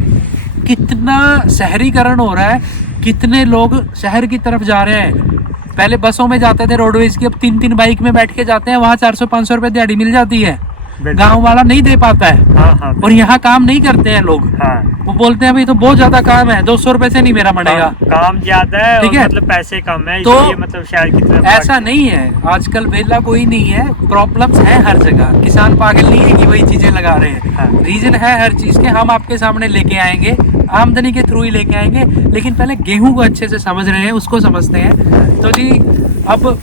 कितना शहरीकरण हो रहा है, कितने लोग शहर की तरफ जा रहे हैं। पहले बसों में जाते थे रोडवेज की, अब 3-3 बाइक में बैठ के जाते हैं। वहाँ 400-500 रुपए दिहाड़ी मिल जाती है, गांव वाला नहीं दे पाता है। हाँ और यहाँ काम नहीं करते हैं लोग। हाँ। वो बोलते हैं भाई तो बहुत ज्यादा काम है, 200 रुपए से नहीं मेरा बनेगा। काम ज्यादा है, ठीक और है? मतलब पैसे कम है, तो इसलिए मतलब शहर की तरफ ऐसा नहीं है, आजकल वेला कोई नहीं है, प्रॉब्लम्स है हर जगह। किसान पागल नहीं है कि वही चीजें लगा रहे हैं। हाँ। रीजन है हर चीज के, हम आपके सामने लेके आएंगे, आमदनी के थ्रू ही लेके आएंगे। लेकिन पहले गेहूं को अच्छे से समझ रहे हैं, उसको समझते हैं। तो जी अब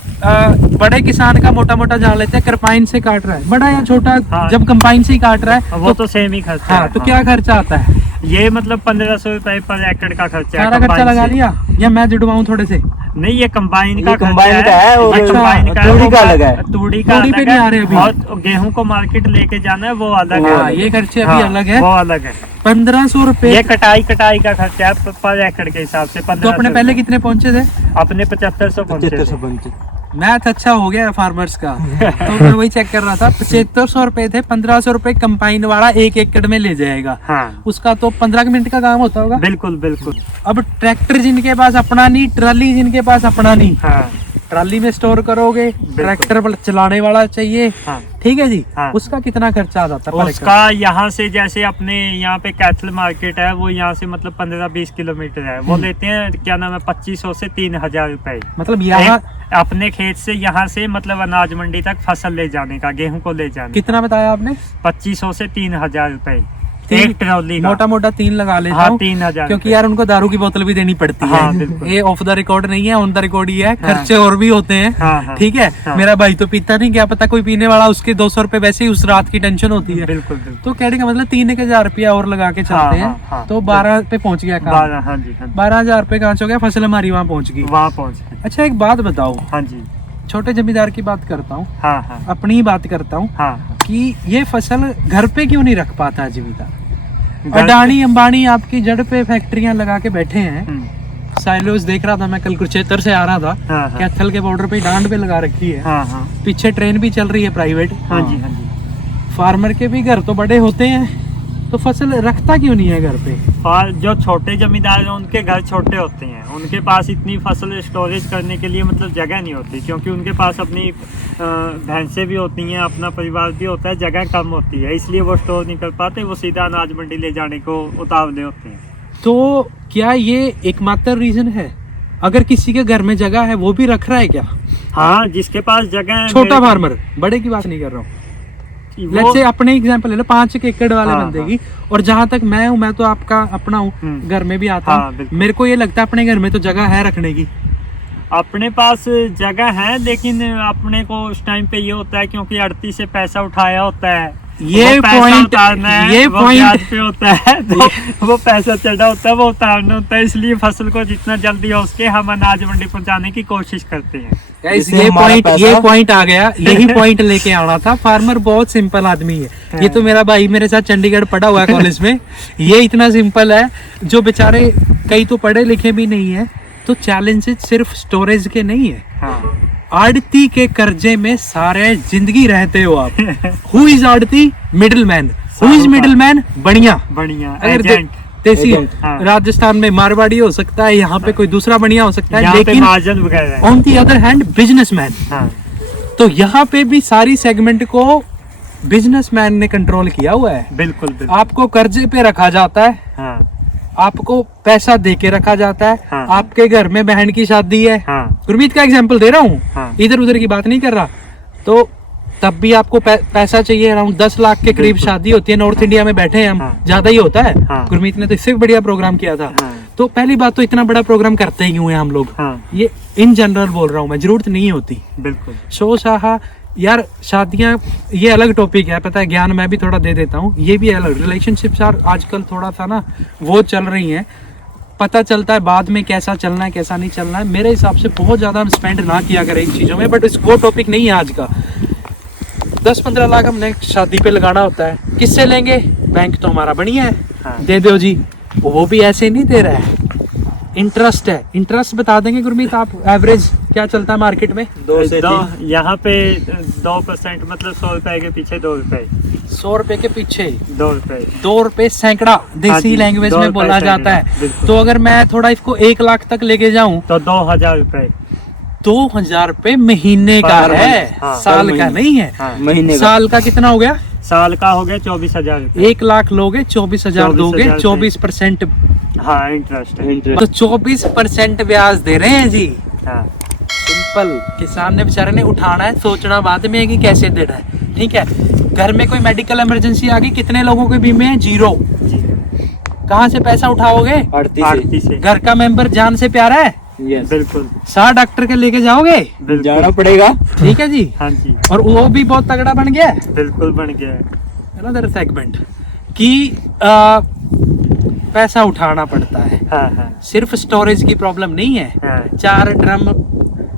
बड़े किसान का मोटा मोटा जान लेते हैं, कंबाइन से काट रहा है, बड़ा या छोटा, हाँ। जब कंबाइन से ही काट रहा है वो तो सेम ही खर्चा हाँ, है। तो क्या खर्चा आता है? ये मतलब 1500 रुपए पर एकड़ का खर्चा है। सारा खर्चा combine लगा से। लिया या मैं जुड़वाऊं थोड़े से? नहीं, ये कंबाइन का ये combine खर्चा का है, और ये combine का है, तूड़ी वो का अलग है। तूड़ी का तूड़ी पे अलग नहीं है, आ रहे अभी। और गेहूं को मार्केट लेके जाना है, वो अलग हाँ, है। ये खर्चे अभी हाँ, अलग है। वो अलग है। 1500 रुपए। ये कटाई का खर्चा है पर एकड़ के हिसाब से। तो अपने पहले कितने पहुंचे थे? अपने 7500 पहुंचे थे। मैथ अच्छा हो गया फार्मर्स का। तो मैं वही चेक कर रहा था, 7500 रुपए थे। 1500 रुपए कंबाइन वाला 1 एकड़ में ले जाएगा। हाँ, उसका तो 15 मिनट का काम होता होगा। बिल्कुल बिल्कुल। अब ट्रैक्टर जिनके पास अपना नहीं, ट्राली जिनके पास अपना नहीं, हाँ ट्राली में स्टोर करोगे, ट्रैक्टर चलाने वाला चाहिए। हाँ। ठीक है जी। हाँ। उसका कितना खर्चा आ जाता है? उसका यहाँ से, जैसे अपने यहाँ पे कैथल मार्केट है, वो यहाँ से मतलब 15-20 किलोमीटर है। वो लेते हैं क्या नाम है 2500 से 3000 रुपए। मतलब यहाँ अपने खेत से यहाँ से मतलब अनाज मंडी तक फसल ले जाने का, गेहूं को ले जाने कितना बताया आपने? 2500 से 3000 रुपए एक ट्रॉली का। मोटा मोटा 3 लगा लेता हाँ, हूँ, 3000 क्योंकि यार उनको दारू की बोतल भी देनी पड़ती है। हाँ, बिल्कुल। ये ऑफ द रिकॉर्ड नहीं है, ऑन द रिकॉर्ड ही है। खर्चे और भी होते हैं। हाँ, हाँ, ठीक है। हाँ। मेरा भाई तो पीता नहीं, क्या पता कोई पीने वाला, उसके 200 रुपए वैसे ही उस रात की टेंशन होती है। बिल्कुल बिल्कुल। तो कहने का मतलब 3000 रुपया और लगा के चलते हाँ, हैं। हाँ, तो 12 पे पहुंच गया काम। 12, हाँ जी, हाँ जी। 12,000 रुपए कहाँ से हो गया? फसल हमारी वहाँ पहुंच गई। वहाँ पहुँच गए। अच्छा एक बात बताओ, हाँ जी। छोटे जमींदार की बात करता हूँ, हाँ हाँ अपनी ही बात करता हूँ, हाँ। कि ये फसल घर पे क्यों नहीं रख पाता जमींदार? घर- अडानी अंबानी आपकी जड़ पे फैक्ट्रियां लगा के बैठे हैं। हम्म, साइलोस देख रहा था मैं, कल कुरुक्षेत्र से आ रहा था, हाँ हाँ कैथल के बॉर्डर पे डांड पे लगा रखी है। हाँ हाँ पीछे ट्रेन भी चल रही है प्राइवेट। हाँ जी, हाँ जी। फार्मर के भी घर तो बड़े होते हैं, तो फसल रखता क्यों नहीं है घर पे? और जो छोटे जमींदार हैं उनके घर छोटे होते हैं, उनके पास इतनी फसल स्टोरेज करने के लिए मतलब जगह नहीं होती, क्योंकि उनके पास अपनी भैंसें भी होती हैं, अपना परिवार भी होता है, जगह कम होती है, इसलिए वो स्टोर नहीं कर पाते, वो सीधा अनाज मंडी ले जाने को उतावले होते हैं। तो क्या ये एकमात्र रीजन है? अगर किसी के घर में जगह है वो भी रख रहा है क्या? हाँ, जिसके पास जगह है, छोटा मेरे- फार्मर, बड़े की बात नहीं कर रहा हूँ। वो- लेट्स से अपने एग्जांपल ले लो, 5 एकड़ वाले हाँ, बंदे की। और जहां तक मैं हूँ, मैं तो आपका अपना हूँ, हम्म। घर में भी आता हाँ, हूँ। बिल्कुल। मेरे को ये लगता है अपने घर में तो जगह है रखने की। अपने पास जगह है, लेकिन अपने को उस टाइम पे ये होता है क्योंकि अड़ती से पैसा उठाया होता है, ये वो पैसा point- उतारना है, ये वो point- ब्याज पे होता है, तो वो पैसा चढ़ा होता है, वो उतारना होता है, इसलिए फसल को जितना जल्दी हो सके हम अनाज मंडी पहुंचाने की कोशिश करते हैं। इससे ये हमारा पॉइंट पैसा- आ गया, यही पॉइंट लेके आना था। फार्मर बहुत सिंपल आदमी है। ये तो मेरा भाई मेरे साथ चंडीगढ़ पढ़ा हुआ है कॉलेज में। ये इतना सिंपल है, जो बेचारे कई तो पढ़े लिखे भी नहीं है। तो चैलेंजेस सिर्फ स्टोरेज के नहीं है। हाँ आड़ती के कर्जे में सारे जिंदगी रहते हो आप। हु इज आड़ती? Middle man. Who is middle man? बढ़िया बढ़िया अगर एजेंट। देसी हाँ। राजस्थान में मारवाड़ी हो सकता है, यहाँ पे कोई दूसरा बढ़िया हो सकता है, यहाँ पे लेकिन महाजन वगैरह है। On the other hand businessman. हाँ तो यहाँ पे भी सारी सेगमेंट को बिजनेसमैन ने कंट्रोल किया हुआ है। बिल्कुल बिल्कुल। आपको कर्जे पे रखा जाता है, हाँ आपको पैसा दे के रखा जाता है। हाँ। आपके घर में बहन की शादी है, हाँ गुरमीत का एग्जांपल दे रहा हूँ, हाँ। इधर उधर की बात नहीं कर रहा, तो तब भी आपको पैसा चाहिए। अराउंड 10 लाख के करीब बिल्कुल। शादी होती है। नॉर्थ इंडिया में बैठे हैं हम, हाँ। ज्यादा ही होता है। हाँ। गुरमीत ने तो इससे भी बढ़िया प्रोग्राम किया था। हाँ। तो पहली बात तो इतना बड़ा प्रोग्राम करते ही हुए हम लोग। हाँ ये इन जनरल बोल रहा हूँ मैं, जरूरत नहीं होती। बिल्कुल। शो शाह यार, शादियां ये अलग टॉपिक है, पता है, ज्ञान मैं भी थोड़ा दे देता हूँ, ये भी अलग। रिलेशनशिप्स यार आजकल थोड़ा सा ना वो चल रही हैं, पता चलता है बाद में कैसा चलना है कैसा नहीं चलना है। मेरे हिसाब से बहुत ज़्यादा हम स्पेंड ना किया करें इन चीज़ों में, बट वो टॉपिक नहीं है आज का। 10-15 लाख हमने शादी पे लगाना होता है, किससे लेंगे? बैंक तो हमारा बढ़िया है, हाँ। दे दो जी। वो भी ऐसे नहीं दे रहा है, इंटरेस्ट है। इंटरेस्ट बता देंगे गुरमीत आप, एवरेज क्या चलता है मार्केट में? 2 से 3। यहाँ पे 2% मतलब 100 रुपए के पीछे 2 रुपए। 100 रुपए के पीछे 2 रुपए। 2 रुपए सैकड़ा हाँ देसी जी, लैंग्वेज 2 में रुपए बोला सैकड़ा, जाता है। बिल्कुल। तो अगर मैं थोड़ा इसको 1 लाख तक लेके जाऊं, तो 2000 रुपए 2000 रुपए महीने का पर है, महीने, हाँ। साल पर का महीने। नहीं है। हाँ। महीने का। साल का कितना हो गया? साल का हो गया 24,000 रुपए। 1 लाख लोगे, 24,000 दोगे, 24,000 24% हाँ इंटरेस्ट है। तो 24% ब्याज दे रहे हैं जी। हाँ सिंपल। किसान ने बेचारे ने उठाना है, सोचना बाद में है कि कैसे देना है। ठीक है, घर में कोई मेडिकल इमरजेंसी आ गई, कितने लोगों के बीमे हैं? 0। जी। कहाँ से पैसा उठाओगे? आरती से। घर का मेंबर जान से प्यारा है, यस, बिल्कुल 60 डॉक्टर के लेके जाओगे, बिल्कुल। जाना पड़ेगा। ठीक है जी। हाँ जी और वो भी बहुत तगड़ा बन गया है। बिल्कुल बन गया है। अनदर सेगमेंट कि पैसा उठाना पड़ता है। हाँ हाँ सिर्फ स्टोरेज की प्रॉब्लम नहीं है। हाँ 4 ड्रम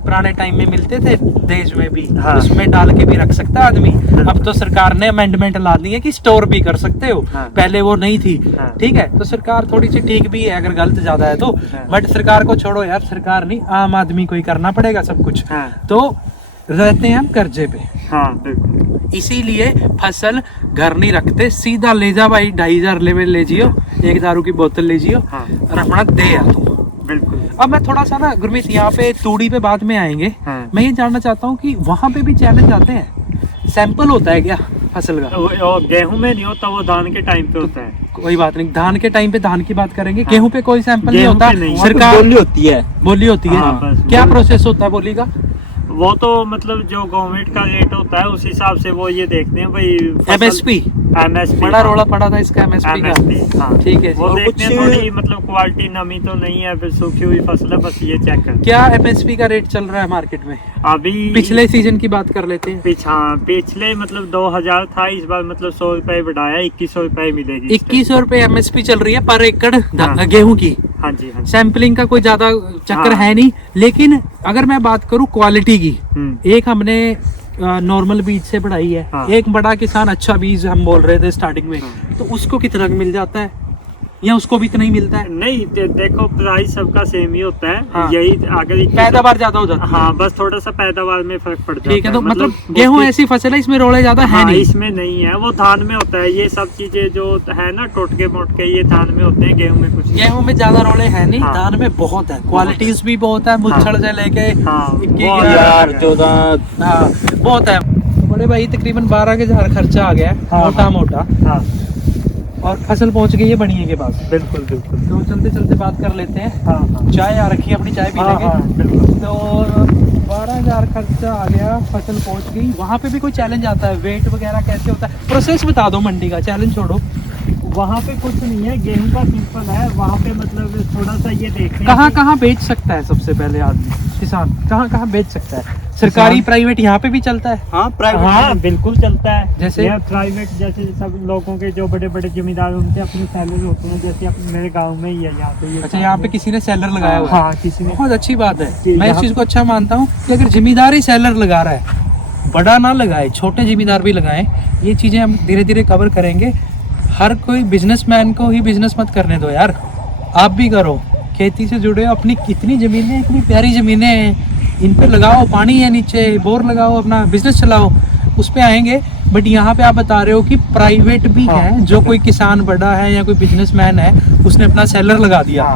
पुराने टाइम में मिलते थे देश में भी, हाँ। उसमें डाल के भी रख सकता है आदमी। अब तो सरकार ने अमेंडमेंट ला दी है कि स्टोर भी कर सकते हो, हाँ। पहले वो नहीं थी। हाँ। ठीक है, तो सरकार थोड़ी सी ठीक भी है अगर गलत ज्यादा है तो। हाँ। बट सरकार को छोड़ो यार, सरकार नहीं, आम आदमी को ही करना पड़ेगा सब कुछ। हाँ तो रहते हैं हम कर्जे पे, हाँ बिल्कुल। इसीलिए फसल घर नहीं रखते, सीधा ले जा भाई 2,500 लेवल ले जियो, 1 दारू की बोतल ले जियो हाँ और अपना दे आ तू। बिल्कुल। अब मैं थोड़ा सा ना गुरमीत, यहाँ पे तूड़ी पे बाद में आएंगे। हाँ। मैं ये जानना चाहता हूँ कि वहाँ पे भी चैलेंज आते हैं, सैंपल होता है क्या फसल का? वो गेहूं में नहीं होता, वो धान के टाइम पे होता है। कोई बात नहीं, धान के टाइम पे धान की बात करेंगे। हाँ। गेहूं पे कोई सैंपल नहीं गेहूं होता, पे नहीं। सरकार बोली होती है। बोली होती है। हाँ, बस क्या बोली। प्रोसेस होता है बोली का? वो तो मतलब जो गवर्नमेंट का रेट होता है उस हिसाब से वो ये देखते हैं भाई एमएसपी एमएसपी बड़ा रोला पड़ा था इसका, एमएसपी का। हाँ ठीक है जी। वो और देखते हैं कुछ- थोड़ी मतलब क्वालिटी नमी तो नहीं है, फिर सूखी हुई फसल है, बस ये चेक कर। क्या एमएसपी का रेट चल रहा है मार्केट में? अभी पिछले सीजन की बात कर लेते हैं। पिछले मतलब 2000 था, इस बार मतलब 100 रुपए बढ़ाया, 2100 रुपए मिलेगी इस टाइम। 2100 रुपए एमएसपी चल रही है पर एकड़ हाँ। गेहूं की। हाँ जी हाँ जी। सैंपलिंग का कोई ज्यादा चक्कर हाँ। है नहीं, लेकिन अगर मैं बात करूं क्वालिटी की, हम्म, एक हमने नॉर्मल बीज से बढ़ाई है। हाँ। एक बड़ा किसान अच्छा बीज हम बोल रहे थे स्टार्टिंग में, हाँ। तो उसको कितना मिल जाता है या उसको भी इतना ही मिलता है? नहीं देखो प्राइस सबका सेम ही होता है। हाँ। यही अगर 2100 पैदावार ज्यादा हो जाती है। हाँ बस थोड़ा सा पैदावार में फर्क पड़ जाता है। ठीक है, तो मतलब उसकी- गेहूं ऐसी फसल है इसमें रोले ज्यादा है हाँ, नहीं। इसमें नहीं है, वो धान में होता है। ये सब चीजें जो है ना टोटके मोटके, ये धान में होते हैं, गेहूं में कुछ नहीं। गेहूं में ज्यादा रोले है नहीं, हाँ। धान में बहुत है, क्वालिटीज भी बहुत है, मुच्छड़ से लेके हाँ, 21,000 14 हाँ बहुत है। बड़े भाई तकरीबन 12,000 खर्चा आ गया है, हाँ, मोटा हाँ। मोटा, हाँ और फसल पहुंच गई है बढ़िया के पास। बिल्कुल बिल्कुल। तो चलते चलते बात कर लेते हैं। हाँ हाँ चाय आ रखी है, अपनी चाय पी हाँ लेंगे। हाँ बिल्कुल। तो 12,000 खर्चा आ गया, फसल पहुंच गई। वहाँ पे भी कोई चैलेंज आता है? वेट वगैरह कैसे होता है? प्रोसेस बता दो मंडी का, चैलेंज छोड़ो। वहाँ पे कुछ नहीं है, गेहूं का सिंपल है। वहाँ पे मतलब थोड़ा सा ये देखते हैं कहाँ कि- कहाँ बेच सकता है सबसे पहले आदमी, किसान कहाँ कहाँ बेच सकता है? सरकारी प्राइवेट यहाँ पे भी चलता है? हाँ प्राइवेट हाँ बिल्कुल चलता है। जैसे? ये प्राइवेट जैसे सब लोगों के जो बड़े बड़े जमींदार उनके अपने सैलरी होते हैं, जैसे मेरे गांव में ही है यहाँ पे। अच्छा, यहाँ पे किसी ने सेलर लगाया हुआ है? हाँ किसी ने। बहुत अच्छी बात है, जी, मैं इस यहाँ- चीज को अच्छा मानता हूँ कि अगर जिम्मेदार ही सेलर लगा रहा है, बड़ा ना लगाए, छोटे जिम्मेदार भी लगाएं। ये चीजें हम धीरे धीरे कवर करेंगे। हर कोई बिजनेसमैन को ही बिजनेस मत करने दो यार, आप भी करो, खेती से जुड़े हो। अपनी कितनी जमीनें, इतनी प्यारी जमीनें हैं, इन पे लगाओ, पानी है नीचे, बोर लगाओ, अपना बिजनेस चलाओ, उस पे आएंगे। बट यहाँ पे आप बता रहे हो कि प्राइवेट भी है, जो कोई किसान बड़ा है या कोई बिजनेसमैन है, उसने अपना सेलर लगा दिया,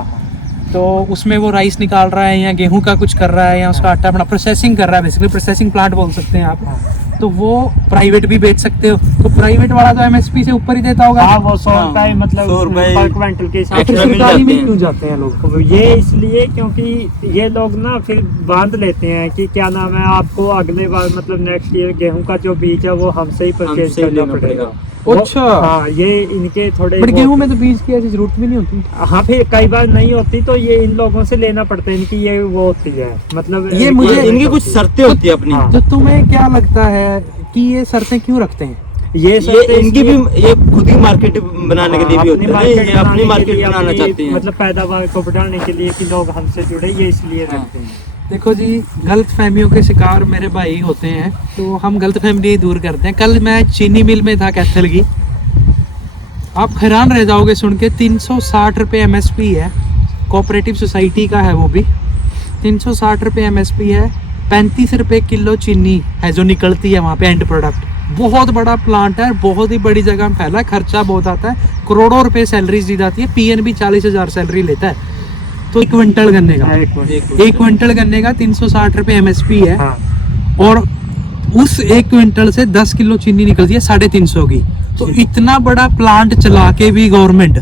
तो उसमें वो राइस निकाल रहा है या गेहूं का कुछ कर रहा है या उसका आटा अपना प्रोसेसिंग कर रहा है, बेसिकली प्रोसेसिंग प्लांट बोल सकते हैं आप, तो वो प्राइवेट भी बेच सकते हो। तो प्राइवेट वाला तो एमएसपी से ऊपर ही देता होगा। हाँ, वो 100 रुपए मतलब 100 रुपए पर क्विंटल के हिसाब फिर से सरकारी में क्यों जाते हैं लोग? तो ये इसलिए क्योंकि ये लोग ना फिर बांध लेते हैं कि क्या नाम है, आपको अगले बार मतलब नेक्स्ट ईयर गेहूं का जो बीज है वो हमसे ही परचेज हमसे ही करना लेना पड़ेगा। पड़ेगा। अच्छा। हाँ, ये इनके थोड़े बट गेहूं में तो बीज की ऐसी जरूरत भी नहीं होती। हाँ, फिर कई बार नहीं होती तो ये इन लोगों से लेना पड़ता है, इनकी ये वो होती है मतलब ये मुझे- इनकी कुछ शर्तें होती है अपनी। हाँ। तो तुम्हें क्या लगता है कि ये शर्तें क्यों रखते हैं? ये ये इनकी भी ये खुद ही मार्केट बनाने के लिए भी अपनी होता है, ये अपनी के मार्केट लिए, बनाना अपनी चाहते हैं। मतलब पैदावार को बढ़ाने के लिए कि लोग हमसे जुड़े, ये इसलिए हाँ। रखते हैं। देखो जी, गलत फहमियों के शिकार मेरे भाई होते हैं, तो हम गलत फहमी दूर करते हैं। कल मैं चीनी मिल में था कैथल की, आप हैरान रह जाओगे सुन के, 360 रुपये एमएसपी है, कोऑपरेटिव सोसाइटी का है वो भी, 360 रुपये एमएसपी है, 35 रुपये किलो चीनी है जो निकलती है वहाँ पे एंड प्रोडक्ट। बहुत बड़ा प्लांट है, बहुत ही बड़ी जगह में फैला है, खर्चा बहुत आता है, करोड़ों रुपए सैलरीज दी जाती है, पीएनबी 40,000 सैलरी लेता है। तो 1 क्विंटल गन्ने का, 1 क्विंटल गन्ने का 360 रुपये एमएसपी है, हाँ। और उस 1 क्विंटल से 10 किलो चीनी निकलती है 350 की। तो इतना बड़ा प्लांट चला के भी गवर्नमेंट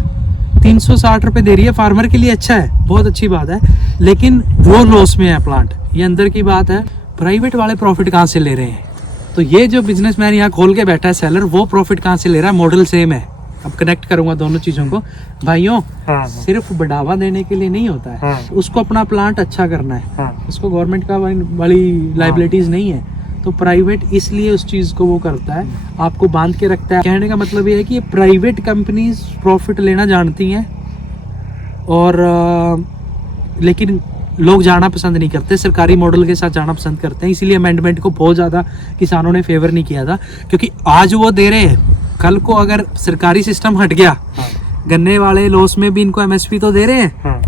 360 रुपये दे रही है, फार्मर के लिए अच्छा है, बहुत अच्छी बात है, लेकिन वो लॉस में है प्लांट। ये अंदर की बात है। प्राइवेट वाले प्रॉफिट कहाँ से ले रहे हैं? तो ये जो बिजनेसमैन यहाँ खोल के बैठा है सेलर, वो प्रॉफिट कहाँ से ले रहा है? मॉडल सेम है। अब कनेक्ट करूंगा दोनों चीजों को भाइयों। हाँ, सिर्फ बढ़ावा देने के लिए नहीं होता है, हाँ। उसको अपना प्लांट अच्छा करना है, हाँ। उसको गवर्नमेंट का बड़ी लाइबिलिटीज नहीं है। तो प्राइवेट इसलिए उस चीज को वो करता है, आपको बांध के रखता है। कहने का मतलब ये है कि प्राइवेट कंपनीज प्रॉफिट लेना जानती हैं, और लेकिन लोग जाना पसंद नहीं करते, सरकारी मॉडल के साथ जाना पसंद करते हैं। इसीलिए अमेंडमेंट को बहुत ज़्यादा किसानों ने फेवर नहीं किया था, क्योंकि आज वो दे रहे हैं, कल को अगर सरकारी सिस्टम हट गया, हाँ। गन्ने वाले लॉस में भी इनको एमएसपी तो दे रहे हैं, हाँ।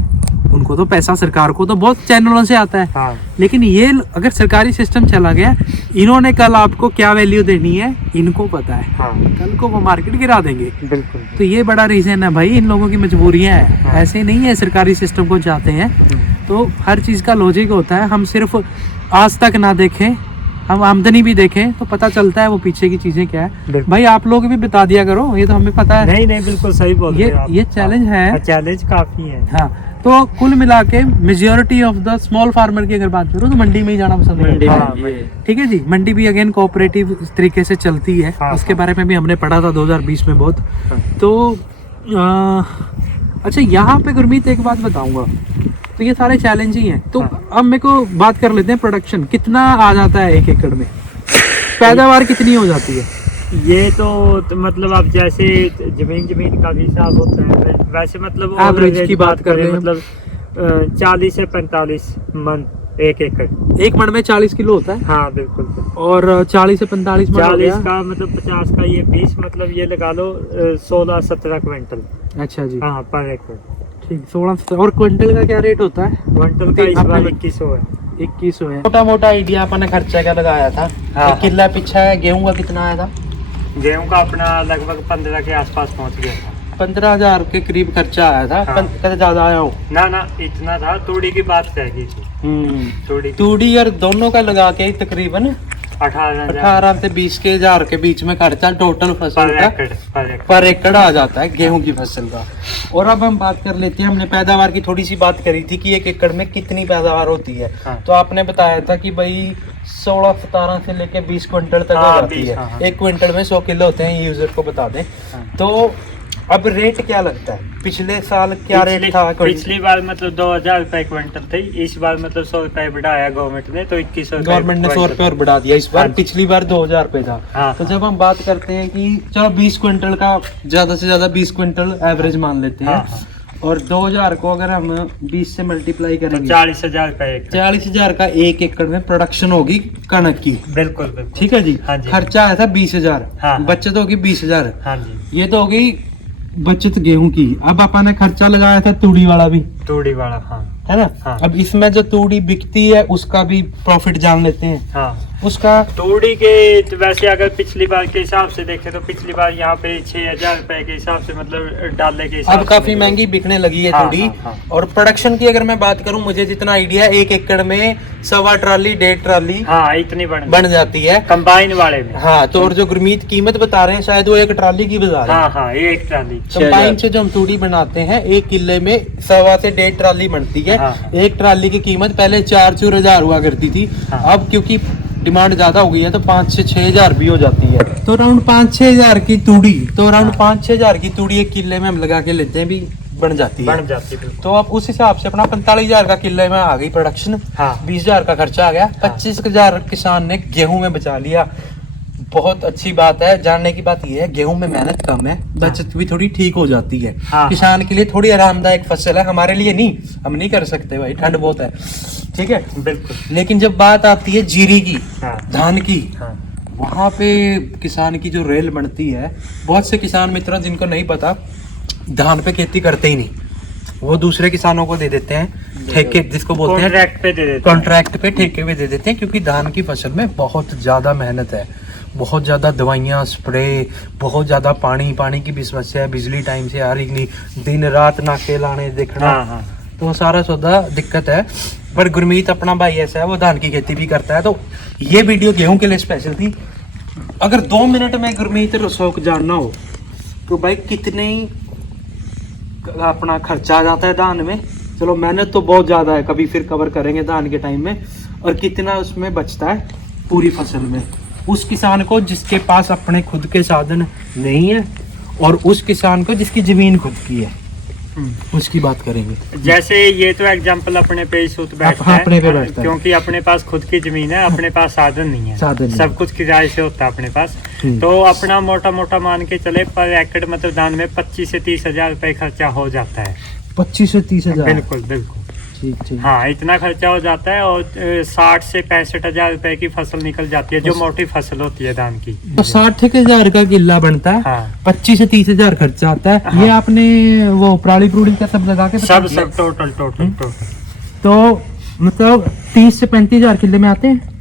उनको तो पैसा सरकार को तो बहुत चैनलों से आता है, हाँ। लेकिन ये अगर सरकारी सिस्टम चला गया, इन्होंने कल आपको क्या वैल्यू देनी है इनको पता है, हाँ। कल को वो मार्केट गिरा देंगे। बिल्कुल। तो ये बड़ा रीजन है भाई, इन लोगों की मजबूरियां हैं, हाँ। ऐसे नहीं है सरकारी सिस्टम को चाहते हैं। तो हर चीज़ का लॉजिक होता है, हम सिर्फ आज तक ना देखें, हम आमदनी भी देखें तो पता चलता है वो पीछे की चीज़ें क्या है। बिल्कुल। भाई आप लोग भी बता दिया करो, ये तो हमें पता है। नहीं नहीं, बिल्कुल सही बोल रहे हो आप। ये चैलेंज है। चैलेंज काफी है। हाँ, तो कुल मिला के majority of the small farmer की अगर बात करूँ तो मंडी में ही जाना पसंद मंडी है। में, हाँ, ये। ठीक है जी, मंडी भी अगेन कोऑपरेटिव तरीके से चलती है, हाँ, उसके हाँ। बारे में भी हमने पढ़ा था 2020 में बहुत। हाँ। तो अच्छा, यहाँ पे गुरमीत एक बात बताऊंगा, तो ये सारे चैलेंज ही हैं। तो हाँ। अब मेरे को बात कर लेते हैं, प्रोडक्शन कितना आ जाता है 1 एकड़ में, पैदावार कितनी हो जाती है? ये तो मतलब आप जैसे जमीन का भी हिसाब होता है, वैसे मतलब Average average की बात कर रहे हैं। मतलब 40 से 45 मन 1 एकड़। 1 मन में 40 किलो होता है, हाँ बिल्कुल। और 40 से 45 मन हो 40 गया। का मतलब 50 का ये 20, मतलब ये लगा लो 16-17 क्विंटल। अच्छा जी, हाँ, पर एकड़। ठीक, 16। और क्विंटल का क्या रेट होता है? क्विंटल का इस बार 2100 है। 2100 है। मोटा मोटा आइडिया अपन ने खर्चा क्या लगाया था? हाँ। एक किला पीछा है, गेहूं का कितना आया था? गेहूं का अपना लगभग 15 के आसपास पहुंच गया था। 15,000 के करीब खर्चा आया था। हाँ। कद ज्यादा आया हो? ना ना, इतना था। तूड़ी की बात रह गई थी। तूड़ी तूड़ी और दोनों का लगा के तकरीबन 18,000 18 से 20,000 के बीच में खर्चा टोटल फसल का पर पर एकड़ आ जाता है गेहूं की फसल का। और अब हम बात कर लेते हैं, हमने पैदावार की थोड़ी सी बात करी थी कि 1 एकड़ में कितनी पैदावार होती है। हाँ। तो आपने बताया था कि भाई 16-17 से लेके 20 क्विंटल तक हो हाँ, जाती 20, है। हाँ। 1 क्विंटल में 100 किलो होते हैं, यूजर को बता दें। हाँ। तो अब रेट क्या लगता है? पिछले साल क्या रेट था? पिछली बार मतलब 2,000 रुपए क्विंटल थी, इस बार मतलब 100 रुपए बढ़ाया गवर्नमेंट ने, तो 2100 गवर्नमेंट ने 100 रुपये और बढ़ा दिया इस बार। हाँ। पिछली बार 2,000 रुपये था। हाँ। तो जब हम बात करते हैं कि चलो 20 क्विंटल का, ज्यादा से ज्यादा 20 क्विंटल एवरेज मान लेते हैं, हाँ। और 2,000 को अगर हम 20 से मल्टीप्लाई तो करेंगे 40,000 रुपए एकड़। 40,000 का 1 एकड़ में प्रोडक्शन होगी कणक की। बिल्कुल बिल्कुल। ठीक है जी। हाँ जी। खर्चा आया था 20,000, हाँ। बचत होगी 20,000। हाँ जी। ये तो होगी बचत गेहूं की। अब अपन ने खर्चा लगाया था तूड़ी वाला भी, तूड़ी वाला, हाँ है ना। हाँ। अब इसमें जो तूड़ी बिकती है उसका भी प्रॉफिट जान लेते हैं। हाँ, उसका तूड़ी के तो वैसे अगर पिछली बार के हिसाब से देखें तो पिछली बार यहाँ पे 6,000 रुपए के हिसाब से, मतलब डालने के हिसाब अब से काफी मिली। महंगी बिकने लगी है हाँ, तूड़ी। हाँ, हाँ। और प्रोडक्शन की अगर मैं बात करूं, मुझे जितना आइडिया है 1 एकड़ में 1.25 ट्राली 1.5 ट्राली हाँ, इतनी बन जाती है कंबाइन वाले में। हाँ। तो और जो गुरमीत कीमत बता रहे हैं शायद वो 1 ट्राली की बता रहे हैं। हाँ हाँ, ये एक ट्राली। कंबाइन से जो हम तूड़ी बनाते हैं 1 किले में 1.25 से 1.5 ट्राली बनती है। हाँ। 1 ट्राली की कीमत पहले 4-4 हजार हुआ करती थी। हाँ। अब क्योंकि डिमांड ज्यादा हो गई है तो 5 से 6 हजार भी हो जाती है। तो अराउंड 5-6 हजार की तूड़ी, तो अराउंड 5-6 हजार की तूड़ी 1 किले में हम लगा के लेते हैं भी बन जाती है। बन जाती है। तो अब उस हिसाब से अपना 45,000 का किले में आ गई प्रोडक्शन। हाँ। 20,000 का खर्चा आ गया। 25,000 किसान ने गेहूं में बचा लिया। बहुत अच्छी बात है। जानने की बात यह है गेहूं में मेहनत कम है, बचत भी थोड़ी ठीक हो जाती है। हाँ। किसान के लिए थोड़ी आरामदायक फसल है, हमारे लिए नहीं, हम नहीं कर सकते भाई, ठंड बहुत है, ठीक है। बिल्कुल। लेकिन जब बात आती है जीरी की, हाँ। धान की, हाँ। वहां पे किसान की जो रेल बनती है, बहुत से किसान मित्र जिनको नहीं पता धान पे खेती करते ही नहीं, वो दूसरे किसानों को दे देते हैं, ठेके जिसको बोलते हैं, कॉन्ट्रैक्ट पे दे देते हैं। कॉन्ट्रैक्ट पे ठेके पे दे देते हैं। क्योंकि धान की फसल में बहुत ज़्यादा मेहनत है, बहुत ज़्यादा दवाइयाँ स्प्रे, बहुत ज़्यादा पानी की भी समस्या है, बिजली टाइम से आ रही नहीं, दिन रात नाके लाने देखना, हाँ हाँ। तो वो सारा सौदा दिक्कत है। पर गुरमीत अपना भाई ऐसा है, वो धान की खेती भी करता है। तो ये वीडियो गेहूं के लिए स्पेशल थी। अगर 2 मिनट में गुरमीत रसोक जानना हो तो भाई कितने अपना खर्चा आ जाता है धान में, चलो मेहनत तो बहुत ज़्यादा है, कभी फिर कवर करेंगे धान के टाइम में, और कितना उसमें बचता है पूरी फसल में उस किसान को जिसके पास अपने खुद के साधन नहीं है, और उस किसान को जिसकी जमीन खुद की है, उसकी बात करेंगे। जैसे ये तो एग्जांपल अपने पे ही सूत बैठता हाँ, है, अपने पे बैठता है। क्योंकि अपने पास खुद की जमीन है, अपने पास साधन नहीं है, साधन नहीं। सब कुछ किराए से होता है अपने पास। तो अपना मोटा मोटा मान के चले पर एकड़ मतलब धान में 25 से 30 हजार रुपए खर्चा हो जाता है। 25 से 30 हजार। बिल्कुल बिल्कुल। ठीक ठीक। हाँ, इतना खर्चा हो जाता है। और 60 से 65 हजार रुपए की फसल निकल जाती है, जो मोटी फसल होती है धान की। तो 60,000 का किला बनता है। हाँ। 25 से 30 हजार खर्चा आता है। हाँ। ये आपने वो प्राली प्रूड़ी का सब लगा के सब बता दिया? टोटल। तो मतलब 30 से 35 हजार किले में आते हैं।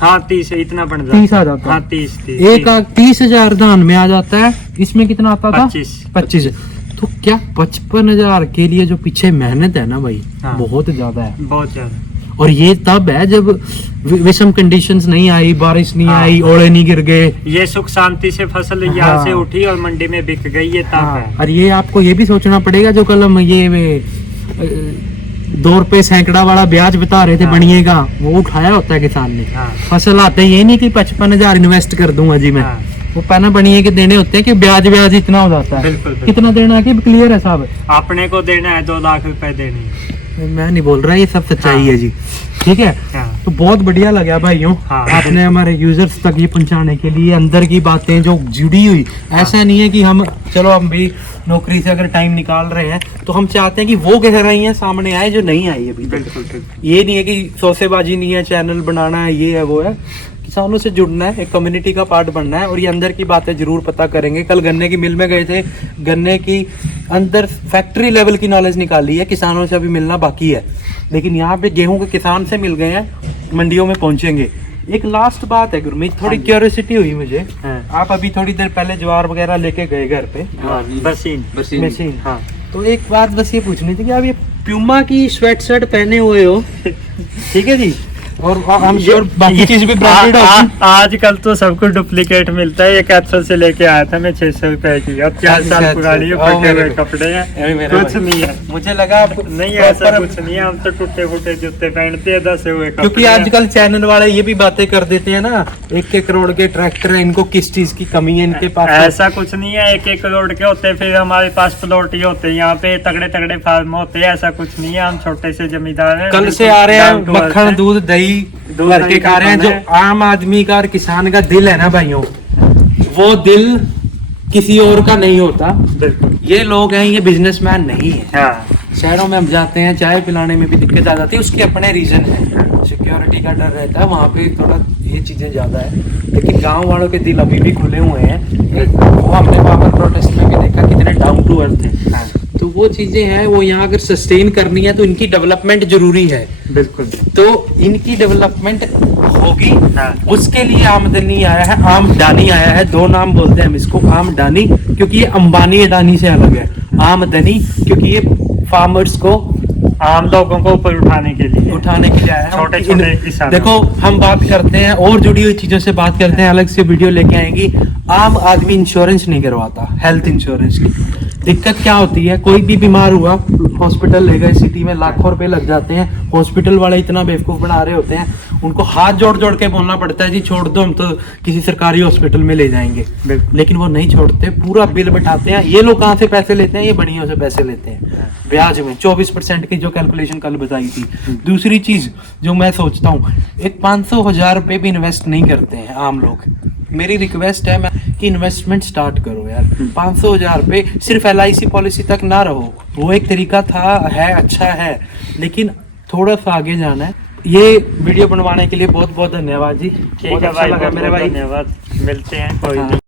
हाँ, 30 इतना बन जाता है। 30 आ जाता है। हाँ, 30 एक 30,000 धान में आ जाता है। इसमें कितना आता था? 25। तो क्या 55,000 के लिए जो पीछे मेहनत है ना भाई, हाँ। बहुत ज्यादा है। बहुत ज्यादा। और ये तब है जब विषम कंडीशंस नहीं आई, बारिश नहीं हाँ। आई, ओले नहीं गिर गए, ये सुख शांति से फसल यहाँ हाँ। से उठी और मंडी में बिक गई, ये तब हाँ। है। और ये आपको ये भी सोचना पड़ेगा जो कल हम ये 2 रुपए सैकड़ा वाला ब्याज बता रहे थे हाँ। बनिए का, वो उठाया होता है किसान ने। हाँ। फसल आते ही ये नहीं कि 55,000 इन्वेस्ट कर दूंगा जी मैं, हाँ। वो पहले बनिए के देने होते हैं कि ब्याज इतना हो जाता है। बिल्कुल, बिल्कुल। कितना देना है कि क्लियर है साहब? अपने को देना है 2 लाख रुपए देने हैं। मैं नहीं बोल रहा, ये सब सच्चाई हाँ। है जी, ठीक है। हाँ। तो बहुत बढ़िया लगा भाइयों, हाँ। आपने हमारे यूजर्स तक ये पहुंचाने के लिए अंदर की बातें जो जुड़ी हुई। ऐसा नहीं है कि हम चलो हम भी नौकरी से अगर टाइम निकाल रहे हैं तो हम चाहते हैं कि वो गहराइयां सामने आए जो नहीं आई अभी तक। बिल्कुल बिल्कुल। ये नहीं है कि सौसेबाजी नहीं है, चैनल बनाना है, ये है वो है, किसानों से जुड़ना है, एक कम्युनिटी का पार्ट बनना है। और ये अंदर की बातें जरूर पता करेंगे। कल गन्ने की मिल में गए थे, गन्ने की अंदर फैक्ट्री लेवल की नॉलेज निकाली है, किसानों से अभी मिलना बाकी है। लेकिन यहाँ पे गेहूं के किसान से मिल गए हैं, मंडियों में पहुंचेंगे। एक लास्ट बात है गुरमीत, थोड़ी क्यूरियोसिटी हुई मुझे। हाँ। आप अभी थोड़ी देर पहले ज्वार वगैरह लेके गए घर पे हाँ, मशीन। मशीन, हाँ। तो एक बात बस ये पूछनी थी कि आप ये प्यूमा की स्वेट शर्ट पहने हुए हो, ठीक है जी, और हम श्योर बाकी चीज भी ब्रांडेड है। आजकल तो सब कुछ डुप्लीकेट मिलता है। ये कैप्सूल से लेके आया था मैं 600 रुपए की, अब 4 साल पुरानी है, फटे हुए कपड़े हैं, कुछ नहीं है। मुझे लगा नहीं, ऐसा कुछ नहीं है। हम तो टूटे फूटे जूते पहनते हैं, 10 हुए कपड़े। क्योंकि आजकल चैनल वाले ये भी बातें कर देते हैं ना, 1 करोड़ के ट्रैक्टर है, इनको किस चीज की कमी है इनके पास। ऐसा कुछ नहीं है। 1 करोड़ के होते, फिर हमारे पास प्लॉट ही होते, यहाँ पे तगड़े तगड़े फार्म होते हैं। ऐसा कुछ नहीं है, हम छोटे से जमींदार हैं। कल से आ रहे हैं, मक्खन दूध दही भर के खा रहे हैं। जो आम आदमी का और किसान का दिल है ना भाइयों, वो दिल किसी और का नहीं होता। बिल्कुल। ये लोग हैं, ये बिजनेसमैन नहीं है। हाँ। शहरों में हम जाते हैं, चाय पिलाने में भी दिक्कत आ जाती है, उसके अपने रीजन है। सिक्योरिटी का डर रहता है, वहाँ पे थोड़ा ये चीज़ें ज़्यादा है। लेकिन गांव वालों के दिल अभी भी खुले हुए हैं। वो हमने पावर प्रोटेस्ट में भी देखा कितने डाउन टू अर्थ है। तो वो चीज़ें हैं, वो यहाँ अगर सस्टेन करनी है तो इनकी डेवलपमेंट जरूरी है। बिल्कुल। तो इनकी डेवलपमेंट होगी, हाँ। उसके लिए आमदनी आया है, आमदनी आया है, दो नाम बोलते हैं हम इसको, आमदनी क्योंकि ये अंबानी अडानी से अलग है, आमदनी क्योंकि ये फार्मर्स को आम लोगों को ऊपर उठाने के लिए आया है। छोटे-छोटे किसानों। देखो हम बात करते हैं और जुड़ी हुई चीजों से बात करते हैं, अलग से वीडियो लेके आएंगी। आम आदमी इंश्योरेंस नहीं करवाता, हेल्थ इंश्योरेंस की दिक्कत क्या होती है, कोई भी बीमार हुआ हॉस्पिटल ले गए, सिटी में लाखों रुपए लग जाते हैं, हॉस्पिटल वाले इतना बेवकूफ बना रहे होते हैं, उनको हाथ जोड़ जोड़ के बोलना पड़ता है जी छोड़ दो, हम तो किसी सरकारी हॉस्पिटल में ले जाएंगे, लेकिन वो नहीं छोड़ते, पूरा बिल बैठाते हैं। ये लोग कहाँ से पैसे लेते हैं, ये बढ़ियों से पैसे लेते हैं ब्याज में, 24% की जो कैलकुलेशन कल बताई थी। दूसरी चीज जो मैं सोचता हूँ, एक 500,000 रुपए भी इन्वेस्ट नहीं करते हैं आम लोग। मेरी रिक्वेस्ट है कि इन्वेस्टमेंट स्टार्ट करो यार। 500,000 रुपए सिर्फ LIC पॉलिसी तक ना रहो, वो एक तरीका था, है अच्छा है, लेकिन थोड़ा सा आगे जाना है। ये वीडियो बनवाने के लिए बहुत बहुत धन्यवाद जी। ठीक बहुत है अच्छा भाई, लगा बहुत मेरे बहुत भाई। धन्यवाद। मिलते हैं कोई हाँ। दिन।